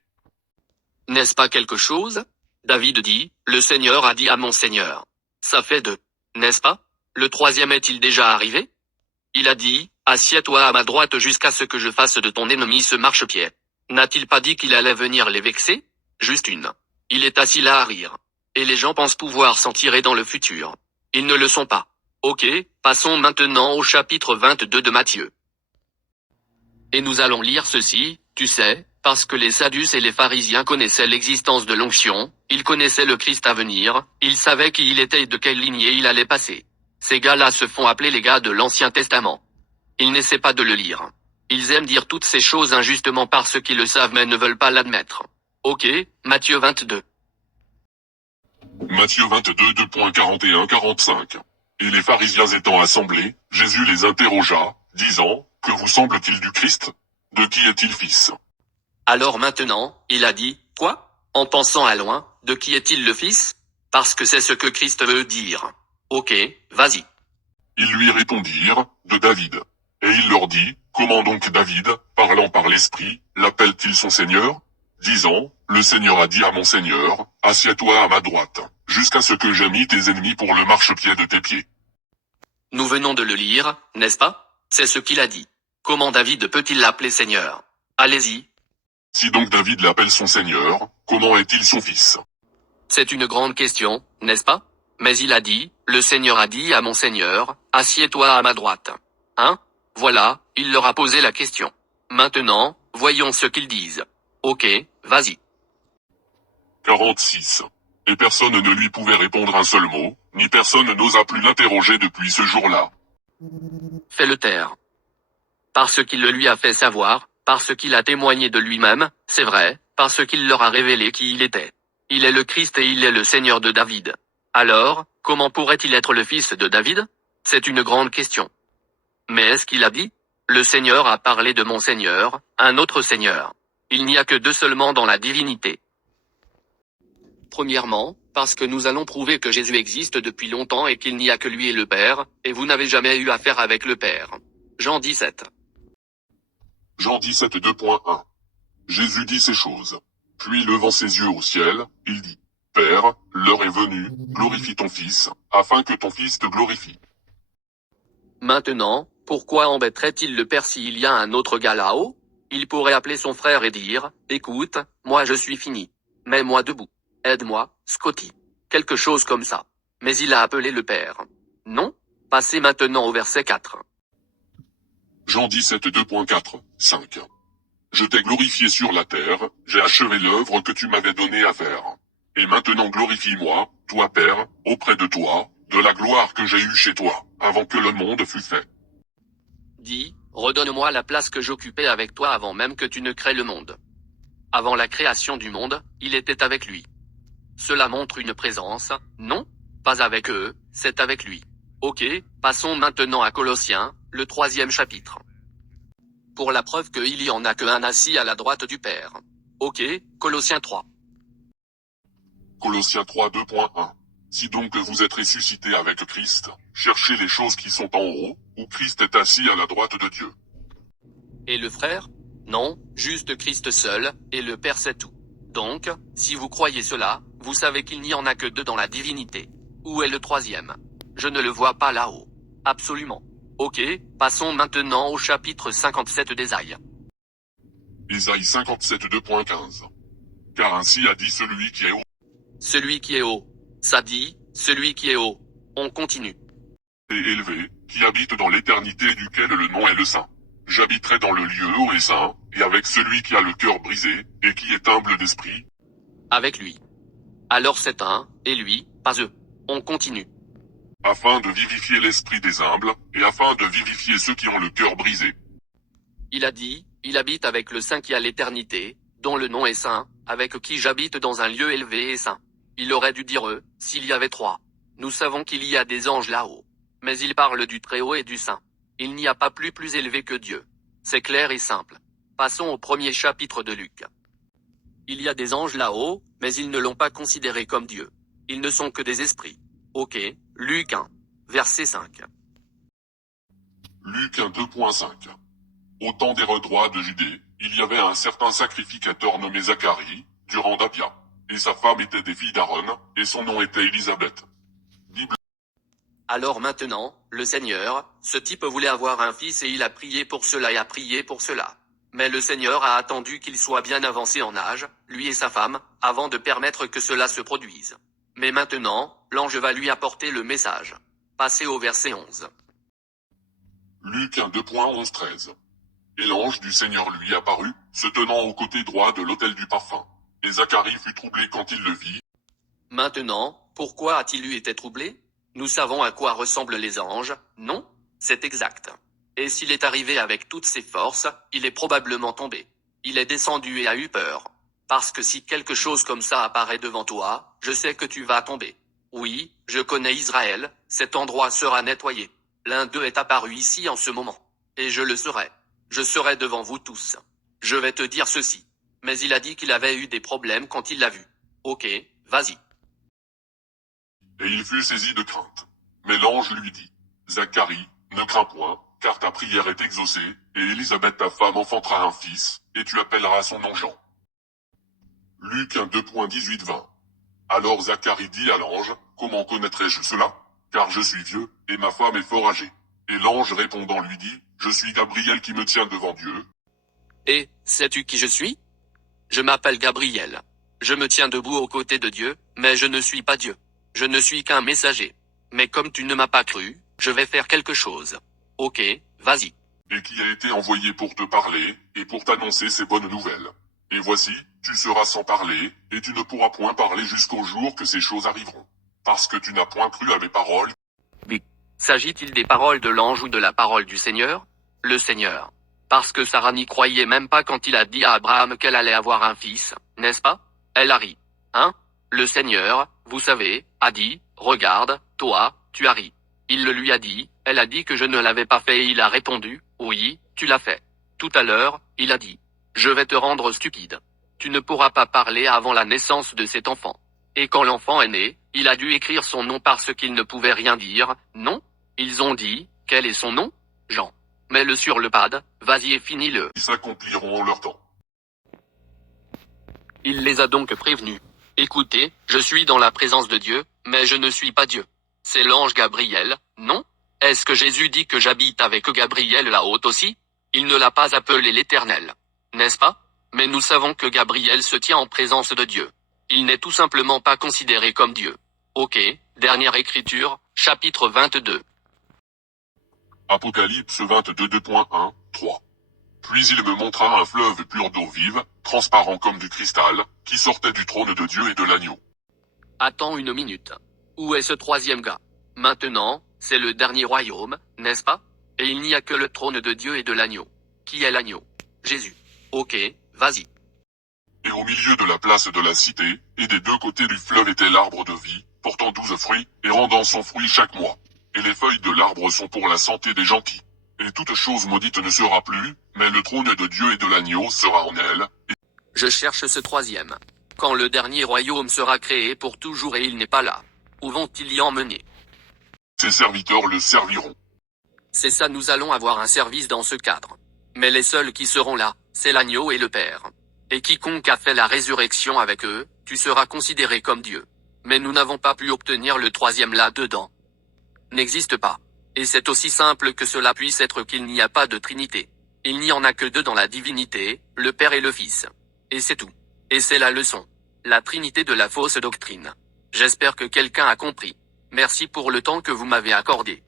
N'est-ce pas quelque chose? David dit, le Seigneur a dit à mon Seigneur. Ça fait 2. N'est-ce pas? Le 3e est-il déjà arrivé? Il a dit, assieds-toi à ma droite jusqu'à ce que je fasse de ton ennemi ce marchepied. N'a-t-il pas dit qu'il allait venir les vexer? Juste une. Il est assis là à rire. Et les gens pensent pouvoir s'en tirer dans le futur. Ils ne le sont pas. Ok, passons maintenant au chapitre 22 de Matthieu. Et nous allons lire ceci, tu sais, parce que les Sadducéens et les pharisiens connaissaient l'existence de l'onction, ils connaissaient le Christ à venir, ils savaient qui il était et de quelle lignée il allait passer. Ces gars-là se font appeler les gars de l'Ancien Testament. Ils n'essaient pas de le lire. Ils aiment dire toutes ces choses injustement parce qu'ils le savent mais ne veulent pas l'admettre. Ok, Matthieu 22. Matthieu 22 2.41-45. Et les pharisiens étant assemblés, Jésus les interrogea, disant, que vous semble-t-il du Christ? De qui est-il fils? Alors maintenant, il a dit, quoi? En pensant à loin, de qui est-il le fils? Parce que c'est ce que Christ veut dire. Ok, vas-y. Ils lui répondirent, de David. Et il leur dit, comment donc David, parlant par l'Esprit, l'appelle-t-il son Seigneur? Disant, le Seigneur a dit à mon Seigneur, assieds-toi à ma droite, jusqu'à ce que j'aie mis tes ennemis pour le marchepied de tes pieds. Nous venons de le lire, n'est-ce pas? C'est ce qu'il a dit. Comment David peut-il l'appeler Seigneur? Allez-y. Si donc David l'appelle son Seigneur, comment est-il son fils? C'est une grande question, n'est-ce pas? Mais il a dit, le Seigneur a dit à mon Seigneur, assieds-toi à ma droite. Hein? Voilà, il leur a posé la question. Maintenant, voyons ce qu'ils disent. Ok, vas-y. 46. Et personne ne lui pouvait répondre un seul mot, ni personne n'osa plus l'interroger depuis ce jour-là. Fais-le taire. Parce qu'il le lui a fait savoir, parce qu'il a témoigné de lui-même, c'est vrai, parce qu'il leur a révélé qui il était. Il est le Christ et il est le Seigneur de David. Alors, comment pourrait-il être le fils de David? C'est une grande question. Mais est-ce qu'il a dit? Le Seigneur a parlé de mon Seigneur, un autre Seigneur. Il n'y a que deux seulement dans la divinité. Premièrement, parce que nous allons prouver que Jésus existe depuis longtemps et qu'il n'y a que lui et le Père, et vous n'avez jamais eu affaire avec le Père. Jean 17. Jean 17 2.1. Jésus dit ces choses. Puis levant ses yeux au ciel, il dit, Père, l'heure est venue, glorifie ton Fils, afin que ton Fils te glorifie. Maintenant, pourquoi embêterait-il le Père s'il y a un autre gars là-haut? Il pourrait appeler son frère et dire, écoute, moi je suis fini. Mets-moi debout. Aide-moi, Scotty. Quelque chose comme ça. Mais il a appelé le Père. Non? Passez maintenant au verset 4. Jean 17 2.4, 5. Je t'ai glorifié sur la terre, j'ai achevé l'œuvre que tu m'avais donnée à faire. Et maintenant glorifie-moi, toi Père, auprès de toi, de la gloire que j'ai eue chez toi, avant que le monde fût fait. Dis, redonne-moi la place que j'occupais avec toi avant même que tu ne crées le monde. Avant la création du monde, il était avec lui. Cela montre une présence, non? Pas avec eux, c'est avec lui. Ok, passons maintenant à Colossiens, le 3e chapitre. Pour la preuve qu'il y en a qu'un assis à la droite du Père. Ok, Colossiens 3. Colossiens 3 2.1. Si donc vous êtes ressuscités avec Christ, cherchez les choses qui sont en haut, où Christ est assis à la droite de Dieu. Et le frère? Non, juste Christ seul, et le Père c'est tout. Donc, si vous croyez cela, vous savez qu'il n'y en a que deux dans la divinité. Où est le troisième? Je ne le vois pas là-haut. Absolument. Ok, passons maintenant au chapitre 57 d'Ésaïe. Ésaïe 57 2.15. Car ainsi a dit celui qui est haut Celui qui est haut. Ça dit, celui qui est haut. On continue. et élevé, qui habite dans l'éternité duquel le nom est le Saint. J'habiterai dans le lieu haut et saint, et avec celui qui a le cœur brisé, et qui est humble d'esprit. Avec lui. Alors c'est un, et lui, pas eux. On continue. Afin de vivifier l'esprit des humbles, et afin de vivifier ceux qui ont le cœur brisé. Il a dit, il habite avec le Saint qui a l'éternité, dont le nom est saint, avec qui j'habite dans un lieu élevé et saint. Il aurait dû dire eux, s'il y avait trois. Nous savons qu'il y a des anges là-haut. Mais il parle du Très-Haut et du Saint. Il n'y a pas plus élevé que Dieu. C'est clair et simple. Passons au premier chapitre de Luc. Il y a des anges là-haut, mais ils ne l'ont pas considéré comme Dieu. Ils ne sont que des esprits. Ok, Luc 1, verset 5. Luc 1 2.5. Au temps d'Hérode roi de Judée, il y avait un certain sacrificateur nommé Zacharie, du rang d'Abia. Et sa femme était des filles d'Aaron, et son nom était Élisabeth. Bible. Alors maintenant, le Seigneur, ce type voulait avoir un fils et il a prié pour cela et a prié pour cela. Mais le Seigneur a attendu qu'il soit bien avancé en âge, lui et sa femme, avant de permettre que cela se produise. Mais maintenant, l'ange va lui apporter le message. Passez au verset 11. Luc 1 2.11-13. Et l'ange du Seigneur lui apparut, se tenant au côté droit de l'autel du parfum. Et Zacharie fut troublé quand il le vit. Maintenant, pourquoi a-t-il eu été troublé? Nous savons à quoi ressemblent les anges, non? C'est exact. Et s'il est arrivé avec toutes ses forces, il est probablement tombé. Il est descendu et a eu peur. Parce que si quelque chose comme ça apparaît devant toi, je sais que tu vas tomber. Oui, je connais Israël, cet endroit sera nettoyé. L'un d'eux est apparu ici en ce moment. Et je le serai. Je serai devant vous tous. Je vais te dire ceci. Mais il a dit qu'il avait eu des problèmes quand il l'a vu. Ok, vas-y. Et il fut saisi de crainte. Mais l'ange lui dit, Zacharie, ne crains point, car ta prière est exaucée, et Élisabeth ta femme enfantera un fils, et tu appelleras son nom Jean. Luc 1 2.18-20. Alors Zacharie dit à l'ange, comment connaîtrai-je cela? Car je suis vieux, et ma femme est fort âgée. Et l'ange répondant lui dit, je suis Gabriel qui me tient devant Dieu. Et, sais-tu qui je suis? Je m'appelle Gabriel. Je me tiens debout aux côtés de Dieu, mais je ne suis pas Dieu. Je ne suis qu'un messager. Mais comme tu ne m'as pas cru, je vais faire quelque chose. Ok, vas-y. Et qui a été envoyé pour te parler, et pour t'annoncer ces bonnes nouvelles. Et voici, tu seras sans parler, et tu ne pourras point parler jusqu'au jour que ces choses arriveront. Parce que tu n'as point cru à mes paroles. S'agit-il des paroles de l'ange ou de la parole du Seigneur? Le Seigneur. Parce que Sarah n'y croyait même pas quand il a dit à Abraham qu'elle allait avoir un fils, n'est-ce pas? Elle a ri. Hein? Le Seigneur, vous savez, a dit, regarde, toi, tu as ri. Il le lui a dit, elle a dit que je ne l'avais pas fait et il a répondu, oui, tu l'as fait. Tout à l'heure, il a dit, je vais te rendre stupide. Tu ne pourras pas parler avant la naissance de cet enfant. Et quand l'enfant est né, il a dû écrire son nom parce qu'il ne pouvait rien dire, non? Ils ont dit, quel est son nom? Jean. Mets-le sur le pad, vas-y et finis-le. Ils s'accompliront en leur temps. Il les a donc prévenus. Écoutez, je suis dans la présence de Dieu, mais je ne suis pas Dieu. C'est l'ange Gabriel, non? Est-ce que Jésus dit que j'habite avec Gabriel là-haut aussi? Il ne l'a pas appelé l'Éternel. N'est-ce pas? Mais nous savons que Gabriel se tient en présence de Dieu. Il n'est tout simplement pas considéré comme Dieu. Ok, dernière écriture, chapitre 22. Apocalypse 22 2.1, 3. Puis il me montra un fleuve pur d'eau vive, transparent comme du cristal, qui sortait du trône de Dieu et de l'agneau. Attends une minute. Où est ce troisième gars? Maintenant, c'est le dernier royaume, n'est-ce pas? Et il n'y a que le trône de Dieu et de l'agneau. Qui est l'agneau? Jésus. Ok, vas-y. Et au milieu de la place de la cité, et des deux côtés du fleuve était l'arbre de vie, portant 12 fruits, et rendant son fruit chaque mois. Et les feuilles de l'arbre sont pour la santé des gentils. Et toute chose maudite ne sera plus, mais le trône de Dieu et de l'agneau sera en elle. Je cherche ce troisième. Quand le dernier royaume sera créé pour toujours et il n'est pas là, où vont-ils y emmener? Ses serviteurs le serviront. C'est ça, nous allons avoir un service dans ce cadre. Mais les seuls qui seront là, c'est l'agneau et le Père. Et quiconque a fait la résurrection avec eux, tu seras considéré comme Dieu. Mais nous n'avons pas pu obtenir le troisième là-dedans. N'existe pas. Et c'est aussi simple que cela puisse être qu'il n'y a pas de Trinité. Il n'y en a que deux dans la divinité, le Père et le Fils. Et c'est tout. Et c'est la leçon. La Trinité de la fausse doctrine. J'espère que quelqu'un a compris. Merci pour le temps que vous m'avez accordé.